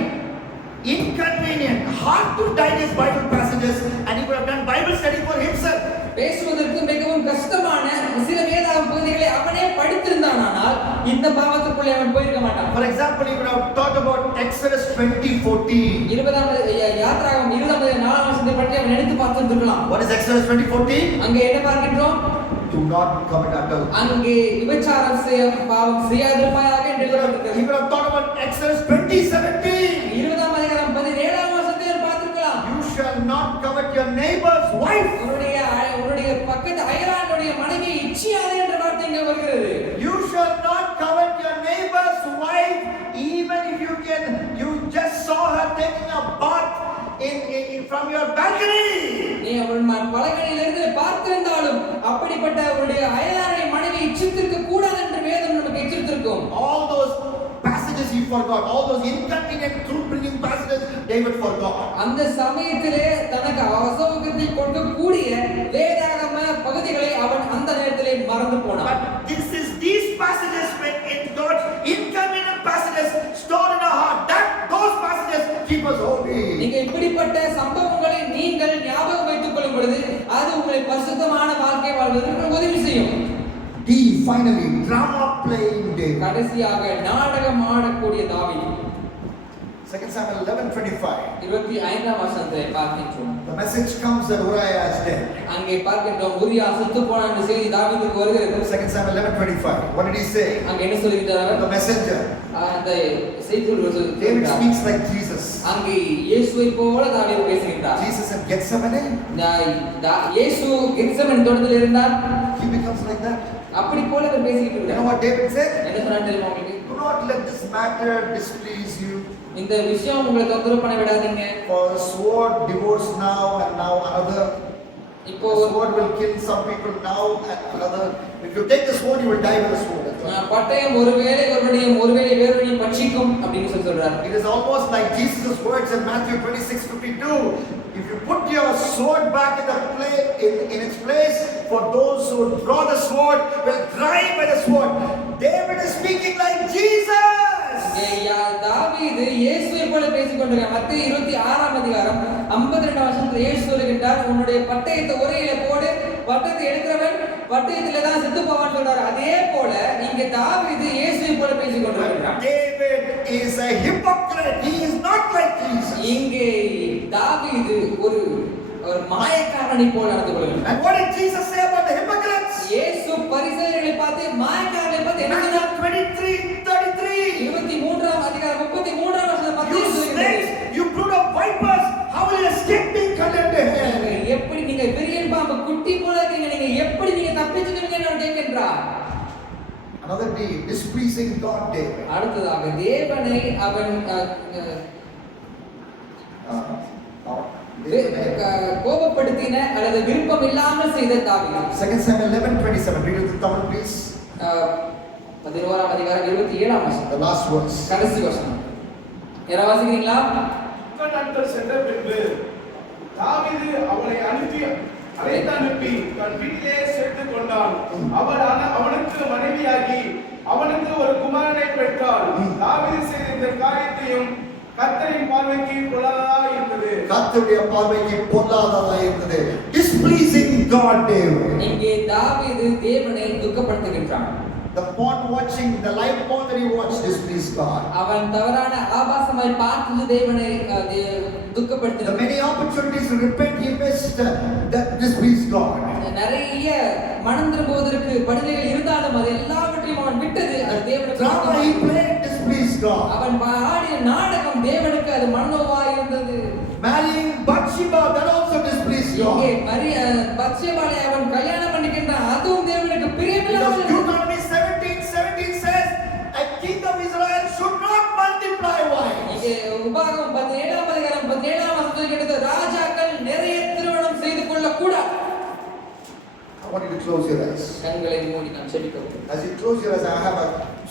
inconvenient, hard to digest Bible passages, and he could have done Bible study for himself. பேசுவதற்கு மிகவும் கஷ்டமான சில வேதாகம பகுதிகளை அவனே படித்திருந்தானால் இந்த பாவத்துக்குள்ளே அவன் போயிருக்க மாட்டான். For example, he would have taught about Exodus 20:14. 20 யாத்ராகமம் 24 வசனத்தை பற்றி அவன் எடுத்து பார்த்திருக்கலாம். What is Exodus 20:14? அங்கே என்ன பார்க்கின்றோம்? Do not commit adultery. அங்கே விபச்சாரம் செய்ய பாவம் செய்யாதிருப்பாயாக என்று He எழுதப்பட்டிருக்கிறது. would have thought about Exodus 20:17. 20ஆம் அதிகாரம் 17ஆம் வசனத்தை பார்த்திருக்கலாம். You shall not covet your neighbor's wife. உன்னுடைய பக்கத்து அயலானுடைய மனைவியை இச்சியாதே என்ற வார்த்தை இங்கே வருகிறது. You shall not covet your neighbor's wife, even if you just saw her taking a bath from your balcony. நீ அவள் பலகணியிலிருந்து பார்த்திருந்தாலும் அப்படிப்பட்ட அவருடைய அயலானை மனைவி இச்சித்திருக்க கூடாது என்று வேதம் நமக்கு எச்சரித்திருக்கும். All those passages he forgot, all those inconvenient truth bringing passages David forgot. அந்த சமயத்திலே தனக்கு அவசரத்தை கொடுக்கக்கூடிய வேதாகம பகுதிகளை அவன் அந்த நேரத்திலே மறந்து போனான். But these passages when in God's inconvenient passages stored in our heart, those passages keep us holy. நீங்க இப்படிப்பட்ட சம்பவங்களை நீங்கள் ஞாபகம் வைத்துக் கொள்ளும் பொழுது அது உங்களை பரிசுத்தமான வாழ்க்கை வாழ்வதற்கு உதவி செய்யும். Finally, drama playing David. கடைசியாக நாடகம் ஆடக்கூடிய தாவீது. 2 Samuel 11:25. 25ஆம் வசனத்தை பார்க்கின்றோம். The message comes that Uriah is dead. அங்கே பார்க்கின்றோம் உரியா செத்து போனான் என்ற செய்தி தாவீதுக்கு வருகிறது. 2 Samuel 11:25. What did he say? அங்கே என்ன சொல்கிறார்? The messenger. அந்த செய்திகள் David speaks like Jesus. அங்கே இயேசுவை போல தாவீது பேசுகிறார். Jesus at Gethsemane. இயேசு கெத்செமனே தோட்டத்தில் இருந்தார். He becomes like that. அப்படி போல அவர் பேசிட்டு You know இருந்தார். what David said? என்ன சொன்னார் தெரியுமா உங்களுக்கு? Do not let this matter displease you. இந்த விஷயம் உங்களை தொந்தரவு பண்ண விடாதீங்க. For a sword divorced now and now another. இப்போ The sword will kill some people now and another. If you take the sword, you will die with the sword. பட்டயம் ஒருவேளை வேறொருவனையும் பட்சிக்கும் அப்படின்னு சொல்றார். It is almost like Jesus' words in Matthew 26:52. If you put your sword back in its place, for those who draw the sword will die by the sword. David is speaking like Jesus. தாவீது இயேசுவை போல பேசிக் கொண்டிருக்கிறார். மத்தேயு 26ஆம் அதிகாரம் 52ஆம் வசனத்தில் இயேசு சொல்லுகிறார், உன்னுடைய பட்டயத்தை உரையில போடு, பட்டயத்தை எடுக்கிறவன் பட்டயத்திலே தான் செத்து போவான்னு சொல்றார். அதே போல இங்க தாவீது இயேசுவை போல பேசிக் கொண்டிருக்கிறார். David is a hypocrite. He is not like Jesus. இங்கே தாவீது ஒரு மாயக்காரனை போல நடந்து கொள்கிறார். And what did Jesus say about the hypocrites? இயேசு பரிசேயர்களை பார்த்து மாயக்காரனை பார்த்து என்ன சொன்னார்? 23:33. 23ஆம் அதிகாரம் 33ஆம் வசனம் You snakes, you brood of vipers, how will you escape being condemned to hell? எப்படி நீங்க விரியன் பாம்பு குட்டி போல இருக்கீங்க, நீங்க எப்படி நீங்க தப்பிச்சுக்கிறீங்கன்னு அவர் கேட்கின்றார். Another day, displeasing God, David. அடுத்ததாக தேவனை அவன் கோபப்படுத்தின அல்லது விருப்பம் இல்லாமல் செய்த தாவீது. 2 Samuel 11:27. Read it with Tamil, please. 11ஆம் அதிகாரம் 27ஆம் வசனம். The last verse. கடைசி வசனம். யாராவது வாசிக்கிறீங்களா? நாட்கள் சென்ற பின்பு தாவீது அவனை அழைத்து தன் வீட்டிலே சேர்த்துக் கொண்டான். அவனுக்கு மனைவியாகி அவனுக்கு ஒரு குமாரனை பெற்றாள். தாவீது செய்த இந்த காரியத்தையும் கர்த்தரின் பார்வைக்கு பொல்லாததாக இருந்தது. கர்த்தருடைய பார்வைக்கு பொல்லாததாக இருந்தது. Displeasing God, David. இங்கே தாவீது தேவனை துக்கப்படுத்துகின்றான். The porn watching, the live porn that he watched displeased God. அவன் தவறான ஆபாசமாய் பார்த்து தேவனை துக்கப்படுத்தினான். The many opportunities to repent he missed that displeased God. நிறைய மனம் திரும்புவதற்கு படிகள் இருந்தாலும் அது எல்லாவற்றையும் அவன் விட்டது அது தேவனுக்கு Drama he played displeased God. அவன் ஆடிய நாடகம் தேவனுக்கு அது மனோவாய் இருந்தது. Marrying Bathsheba, that also displeased God. இங்கே பத்சேபாளை அவன் கல்யாணம் பண்ணிக்கின்றான், அதுவும் தேவனுக்கு பிரியமில்லாமல். Deuteronomy 17:17 says a king of Israel should not multiply wives. இங்கே உபாகமம் 17ஆம் அதிகாரம் 17ஆம் வசனத்தில் சொல்கிறது, ராஜாக்கள் நிறைய திருமணம் செய்து கொள்ள கூடாது. I want you to close your eyes. கண்களை மூடி நாம் செபிக்கவும். As you close your eyes, I have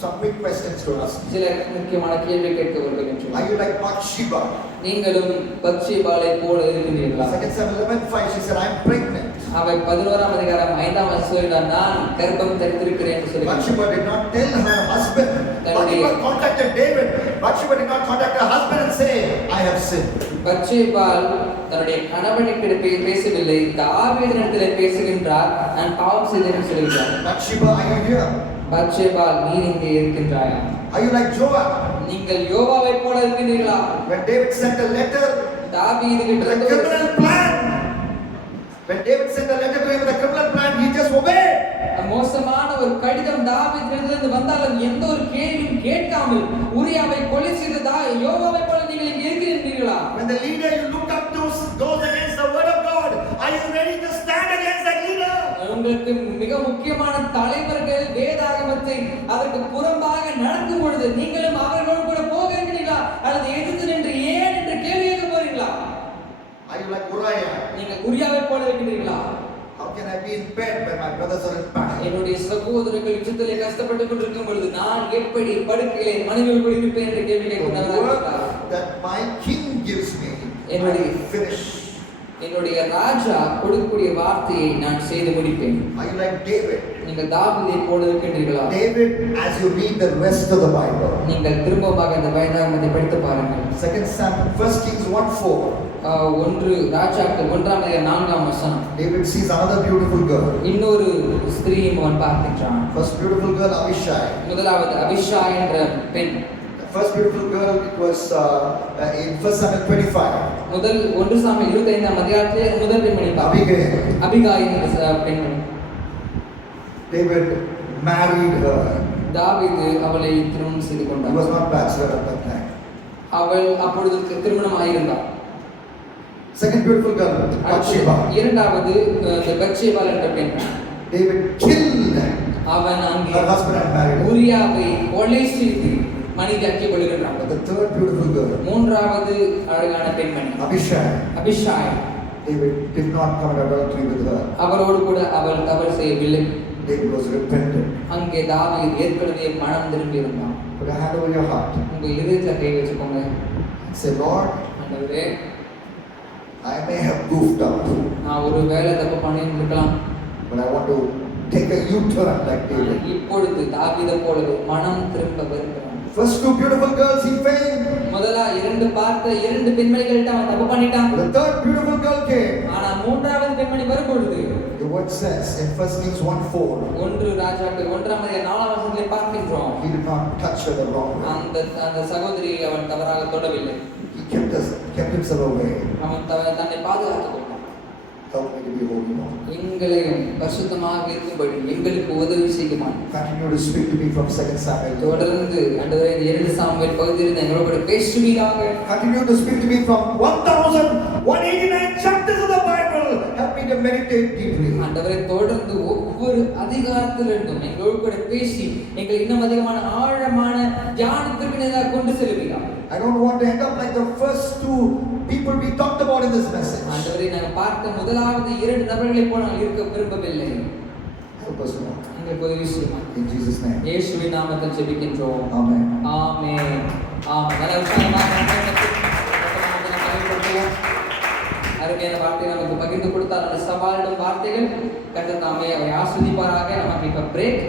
some quick questions to ask. சில முக்கியமான கேள்வி கேட்க வேண்டும். Are you like Bathsheba? நீங்களும் பத்சேபாளை போல இருக்கிறீர்களா? 2 Samuel 11:5 she said, I am pregnant. அவர் 11ஆம் அதிகாரம் 5ஆம் வசனம் சொல்கிறார், நான் கர்ப்பம் தரித்திருக்கிறேன் என்று சொல்கிறார். Bathsheba did not tell her husband. Bathsheba contacted David. Bathsheba did not contact her husband and say, I have sinned. பத்சேபாள் தன்னுடைய கணவனுக்கு பேசவில்லை, தாவீதினிடத்தில் பேசுகின்றார், நான் பாவம் செய்தேன் என்று சொல்கிறார். Bathsheba, are you here? பத்சேபாள், நீ இங்கே இருக்கின்றாயா? Are you like Joab? நீங்கள் யோவாவை போல இருக்கிறீர்களா? When David sent a letter தாவீதுக்கு with a criminal plan. When David sent a letter to him with a criminal plan, he just obeyed. மோசமான ஒரு கடிதம் தாவீதிலிருந்து வந்தாலும் எந்த ஒரு கேள்வியும் கேட்காமல் உரியாவை கொலை செய்ததா யோவாவை போல நீங்கள் இங்கே இருக்கிறீர்களா? When the leader you look up to goes against the word of God, are you ready to stand against that leader? உங்களுக்கு மிக முக்கியமான தலைவர்கள் வேதாகமத்தை அதற்கு புறம்பாக நடக்கும் பொழுது நீங்களும் அவர்களோடு கூட போக இருக்கிறீர்களா அல்லது எதிர்த்து நின்று ஏன் என்று கேள்வி கேட்க போறீங்களா? Are you like Uriah? நீங்க உரியாவை போல இருக்கிறீர்களா? How can I be in bed when my brothers are in battle? என்னுடைய சகோதரர்கள் யுத்தத்திலே கஷ்டப்பட்டு கொண்டிருக்கும் பொழுது நான் எப்படி படுக்கையிலே மனைவியோடு கூட இருப்பேன் என்று கேள்வி The கேட்கிறவர்களா? work that my king gives me, I will finish. என்னுடைய ராஜா கொடுக்கக்கூடிய வார்த்தையை நான் செய்து முடிப்பேன். Are you like David? நீங்கள் தாவீதை போல இருக்கின்றீர்களா? David, as you read the rest of the Bible, நீங்கள் திரும்பமாக இந்த வேதாகமத்தை படித்து பாருங்கள். 1 Kings 1:4. ஒன்று ராஜாக்கள் 1ஆம் அதிகாரம் 4ஆம் வசனம். David sees another beautiful girl. இன்னொரு ஸ்திரீயை அவன் பார்க்கின்றான். First beautiful girl, Abishai. முதலாவது அபிஷாய் என்ற பெண். First beautiful girl, it was in 1 Samuel 25. முதல் 1 சாமுவேல் 25ஆம் அதிகாரத்திலே முதல் பெண்மணி Abigail. அபிகாய் என்ற பெண்மணி. David married her. தாவீது அவளை திருமணம் செய்து He கொண்டான். was not bachelor at that time. அவள் அப்பொழுது திருமணம் ஆயிருந்தாள். Second beautiful girl, Bathsheba. இரண்டாவது பத்சேபாள் என்ற பெண். David killed அவன் அங்கே her husband and married her. உரியாவை கொலை செய்து மனைவியாக்கி கொள்கிறான். But the third beautiful girl, மூன்றாவது அழகான பெண்மணி Abishai. Abishai. David did not commit adultery with her. அவரோடு கூட அவள் தவறு செய்யவில்லை. David was repentant. அங்கே தாவீது ஏற்கனவே மனம் திரும்பி இருந்தான். Put a hand over your heart உங்க இதயத்துல கை வச்சுக்கோங்க. and say, Lord, ஆண்டவரே, I may have goofed up, நான் ஒரு வேலை தப்பு பண்ணியிருக்கலாம், but I want to take a U-turn like David. இப்பொழுது தாவீதை போலவே மனம் திரும்ப வருகிறான். First two beautiful girls, he failed. முதலா பார்த்த இரண்டு பெண்மணிகள்ட்ட அவன் தப்பு பண்ணிட்டான். The third beautiful girl came. ஆனா மூன்றாவது பெண்மணி வரும்பொழுது The word says in 1 Kings 1:4, ஒன்று ராஜாக்கள் 1ஆம் அதிகாரம் 4ஆம் வசனத்திலே பார்க்கின்றோம். he did not touch her the wrong way. அந்த சகோதரியை அவன் தவறாக தொடவில்லை. He kept himself away. அவன் தன்னை பாதுகாத்துக் கொண்டான். Help me to be holy, Lord. எங்களையும் பரிசுத்தமாக இருக்கும்படி எங்களுக்கு உதவி செய்யுமா. Continue to speak to me from 2 Samuel. தொடர்ந்து ஆண்டவரே இந்த 2 சாமுவேல் பகுதியிலிருந்து எங்களோடு கூட பேசுவீராக. Continue to speak to me from 1189 chapters of the Bible. Help me to meditate deeply. ஆண்டவரே தொடர்ந்து ஒவ்வொரு அதிகாரத்திலிருந்தும் எங்களோடு கூட பேசி எங்களை இன்னும் அதிகமான ஆழமான தியானத்திற்கு நேராக கொண்டு செல்வீராக. I don't want to end up like the first two people we talked about in this message. ஆண்டவரே நாங்கள் பார்த்த முதலாவது 2 நபர்களை போல நாங்கள் இருக்க விரும்பவில்லை. Help us, Lord. எங்களுக்கு உதவி செய்யுமா. In Jesus' name. இயேசுவின் நாமத்தில் ஜெபிக்கின்றோம். Amen. ஆமென். ஆமென். நல்ல உற்சாகமாக அருமையான வார்த்தையை நமக்கு பகிர்ந்து கொடுத்தார். அந்த சவாலிடும் வார்த்தைகள் கர்த்தர் தாமே அவரை ஆசீர்வதிப்பாராக. நமக்கு இப்ப பிரேக்.